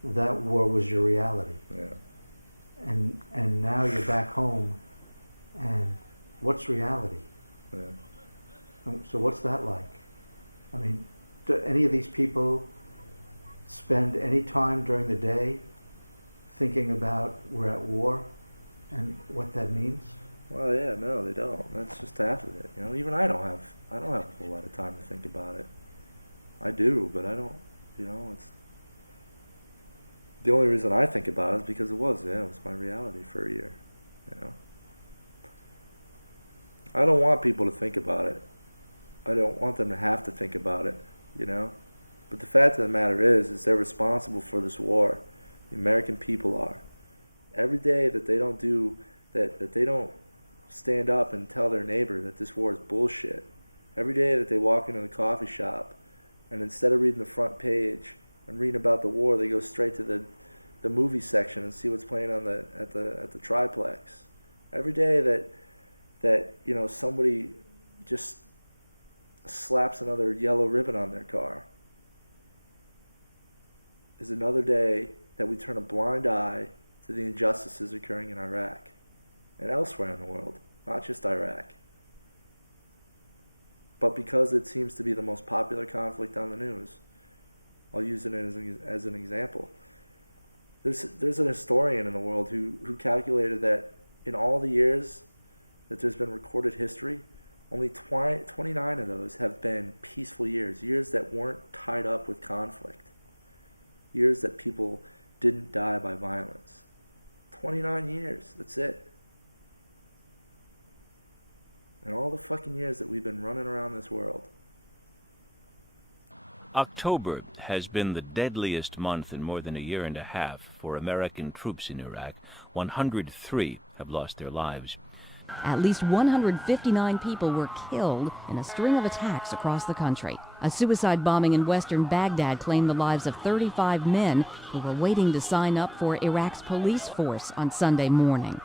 that war was your reality. Yeah. And now you're back home, and what's reality? Yeah. So what's that like? I mean, do any of these people spend any time during the day thinking about we're at war and what that means? Well, yeah, no, they don't. That's just half of it. You know, even I don't have a whole lot of time to think about it. I do, but I don't, you know, it's the only reason I think about it is because it was my reality for a year, you know. I don't want people to think about it. I don't want them to have to think about it, you know. But the fact of the matter is they're responsible for this war. The American people are. Every day that they don't do that they don't stand up and tell their neighbor that this war is bullshit. Every day that they walk into the coffee shop and instead of reading the front page and reading about the war, they go straight to the movie section and see what's playing on at the triplex. Every day that you know, somebody just slaps another yellow ribbon on their car is another day that we turn a blind eye to the injustices occurring in Iraq and elsewhere in the world, not just Iraq. But because it seems to be the most popular conflict on the news, I'll use it as an example. There's an historian in the world who calculated that in all the years that there's been recorded history, Only 29 of those have been peaceful years, years that weren't tied up with conflict, years that people didn't die by violence. 29 years, that's it. And all the fucking years that we've been running around this world. October has been the deadliest month in more than a year and a half for American troops in Iraq. 103 have lost their lives. At least 159 people were killed in a string of attacks across the country. A suicide bombing in western Baghdad claimed the lives of 35 men who were waiting to sign up for Iraq's police force on Sunday morning.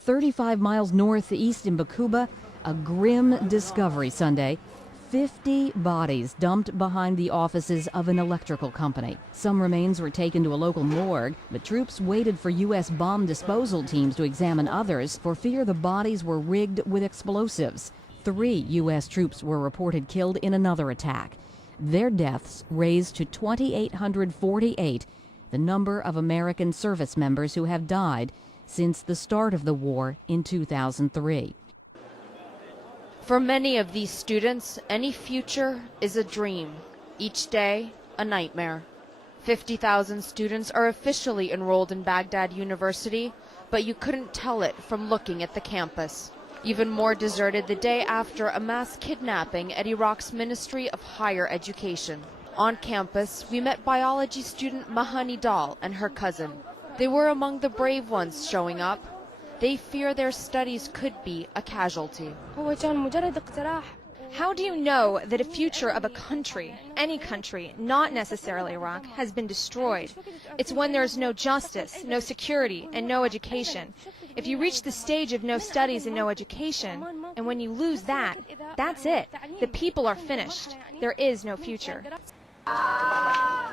35 miles northeast in Baquba, a grim discovery Sunday. 50 bodies dumped behind the offices of an electrical company. Some remains were taken to a local morgue. The troops waited for U.S. bomb disposal teams to examine others for fear the bodies were rigged with explosives. 3 U.S. troops were reported killed in another attack. Their deaths raised to 2,848 the number of American service members who have died since the start of the war in 2003. For many of these students, any future is a dream. Each day, a nightmare. 50,000 students are officially enrolled in Baghdad University, but you couldn't tell it from looking at the campus. Even more deserted the day after a mass kidnapping at Iraq's Ministry of Higher Education. On campus, we met biology student Mahani Dal and her cousin. They were among the brave ones showing up. They fear their studies could be a casualty. How do you know that a future of a country, any country, not necessarily Iraq, has been destroyed? It's when there's no justice, no security, and no education. If you reach the stage of no studies and no education, and when you lose that, that's it. The people are finished. There is no future.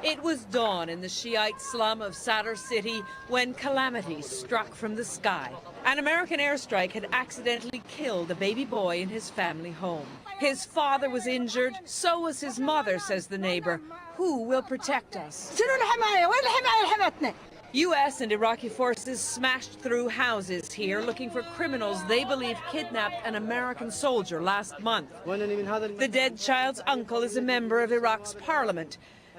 It was dawn in the Shiite slum of Sadr City when calamity struck from the sky. An American airstrike had accidentally killed a baby boy in his family home. His father was injured, so was his mother, says the neighbor. Who will protect us? U.S. and Iraqi forces smashed through houses here looking for criminals they believe kidnapped an American soldier last month. The dead child's uncle is a member of Iraq's parliament.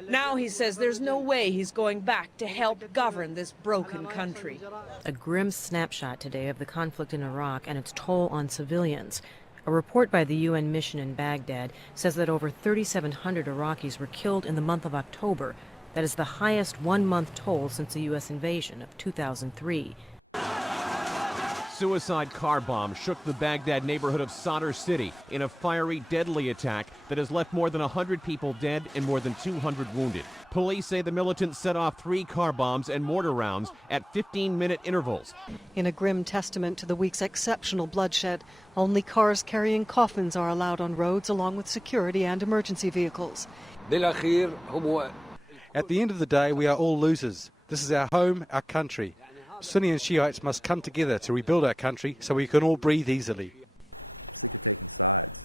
Now he says there's no way he's going back to help govern this broken country. A grim snapshot today of the conflict in Iraq and its toll on civilians. A report by the UN mission in Baghdad says that over 3,700 Iraqis were killed in the month of October. That is the highest one-month toll since the U.S. invasion of 2003. Suicide car bomb shook the Baghdad neighborhood of Sadr City in a fiery, deadly attack that has left more than 100 people dead and more than 200 wounded. Police say the militants set off 3 car bombs and mortar rounds at 15-minute intervals. In a grim testament to the week's exceptional bloodshed, only cars carrying coffins are allowed on roads along with security and emergency vehicles. At the end of the day, we are all losers. This is our home, our country. Sunni and Shiites must come together to rebuild our country so we can all breathe easily. I'm sick of taking sides.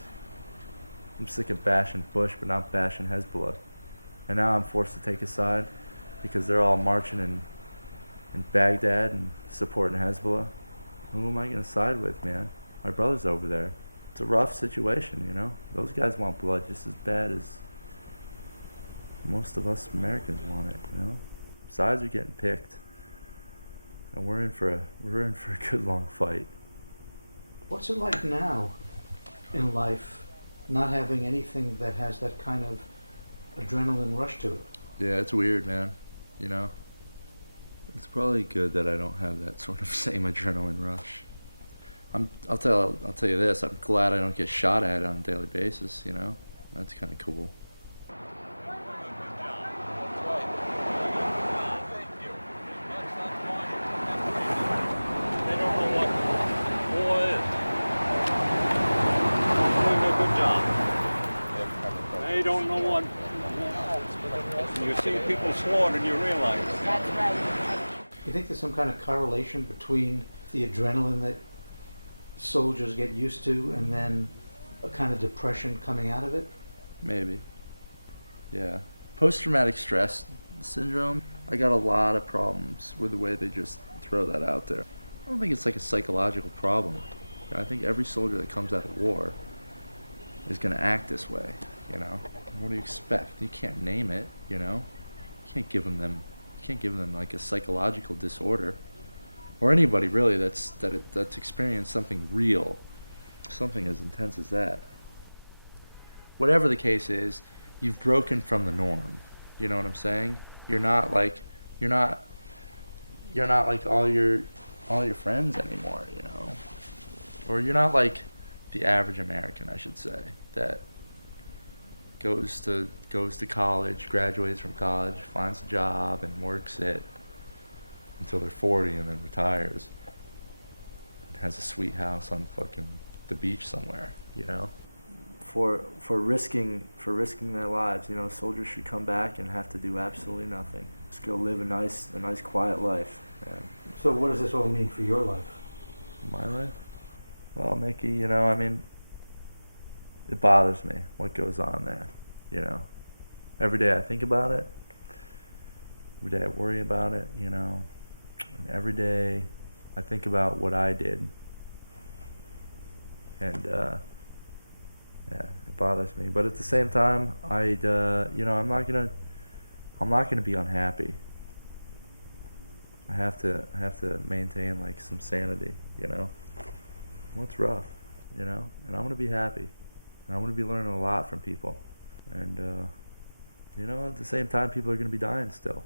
I'm sick of bashing Bush but not bashing Hezbollah. And now I'm forced to take a side because they're all marching in Baghdad and supporting Hezbollah. Who am I going to side with, man? My brother's over there. It's a rough situation, you know? Those guys want blood just as bad as most of us Americans want it, you know? Sides are getting picked. And we're in for a good long fight. What's it like now in life, not having anything that has that kind of adrenaline rush to it? Yeah, it's weird, man. You know, it's probably good that I don't have that sort of same adrenaline rush. I'll tell you this. I'm glad I don't get shot at on a daily basis. You know, that's kind of cool. You see people slaughtered, you realize. That's right. You think there's some kind of correlation between the adrenaline that soldiers get used to and then a kind of depression coming out of it? Maybe. Yeah. Post-traumatic stress syndrome, I got a lot of problems with the way they just throw that out there. I don't think it's like a psychological problem. I think every soldier that comes out of war is going to act this way, you know? What do you expect? You can't name it, you know? You can't give them like a psychological disorder, or anybody really that's experienced something real, something as intense as that. Whatever the case is, you've broken from the norm. You know what I'm saying? You're not like all your friends anymore, you know? Or you're not like the average American, I should say, that goes to college, graduates from college, finds a job and works it until they're 40 and then retires and has a sweet house on fucking the beach somewhere, you know? For risking their lives, you know, soldiers should come back and have to do absolutely nothing. Just go live a nice quiet life. Yeah. So what does this all mean for your life? My life? Well, Mickey, you know, I mean, it bothers me what goes on there, you know. Every day I think about it. Every day I worry about it, you know. And every day I think about what I did. And, yeah, it bothers me. But at the same time, you know, I'm not gonna be unhappy. I have to maintain like some sanity, you know. Well, it's rough, you know, and I'm gonna be happy, and I'm gonna be learning a lot from people, and you know, at the same time, people are gonna be dying still.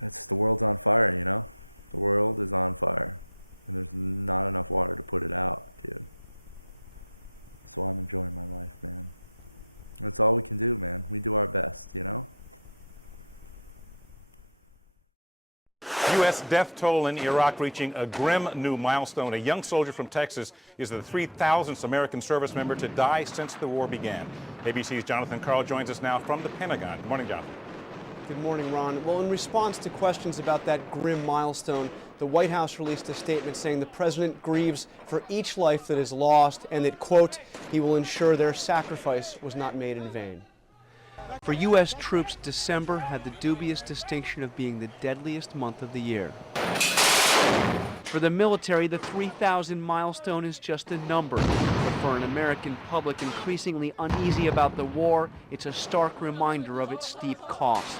The world's on fire, you know. The world is on fire, and there's not enough water to put it out, dude. So I'm enjoying my life, man. That's all we can do, man. We do our best, you know? U.S. death toll in Iraq reaching a grim new milestone. A young soldier from Texas is the 3,000th American service member to die since the war began. ABC's Jonathan Karl joins us now from the Pentagon. Good morning, Jonathan. Good morning, Ron. Well, in response to questions about that grim milestone, the White House released a statement saying the president grieves for each life that is lost and that, quote, he will ensure their sacrifice was not made in vain. For U.S. troops, December had the dubious distinction of being the deadliest month of the year. For the military, the 3,000 milestone is just a number. But for an American public increasingly uneasy about the war, it's a stark reminder of its steep cost.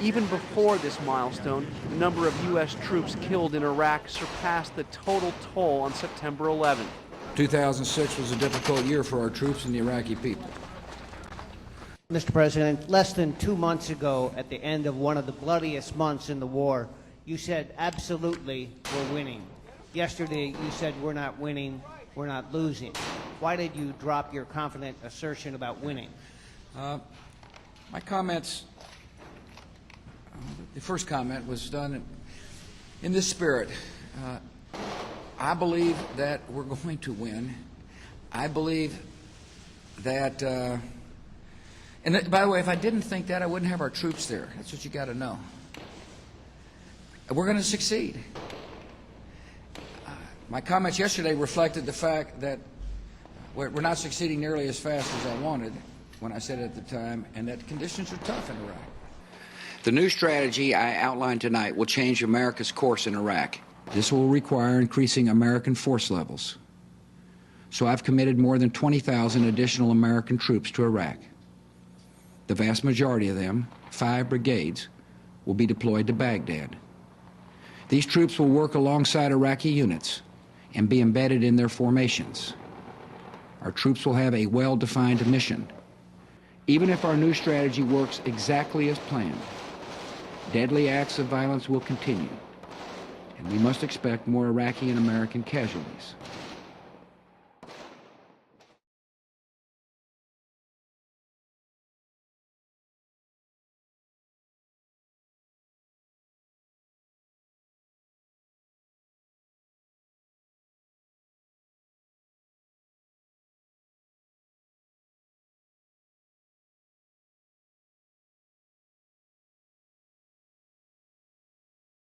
Even before this milestone, the number of U.S. troops killed in Iraq surpassed the total toll on September 11th. 2006 was a difficult year for our troops and the Iraqi people. Mr. President, less than 2 months ago, at the end of one of the bloodiest months in the war, you said, absolutely, we're winning. Yesterday, you said, we're not winning, we're not losing. Why did you drop your confident assertion about winning? My comments, the first comment was done in this spirit. I believe that we're going to win. I believe that, and by the way, if I didn't think that, I wouldn't have our troops there. That's what you got to know. We're going to succeed. My comments yesterday reflected the fact that we're not succeeding nearly as fast as I wanted when I said it at the time, and that conditions are tough in Iraq. The new strategy I outlined tonight will change America's course in Iraq. This will require increasing American force levels. So I've committed more than 20,000 additional American troops to Iraq. The vast majority of them, 5 brigades, will be deployed to Baghdad. These troops will work alongside Iraqi units and be embedded in their formations. Our troops will have a well-defined mission. Even if our new strategy works exactly as planned, deadly acts of violence will continue, and we must expect more Iraqi and American casualties.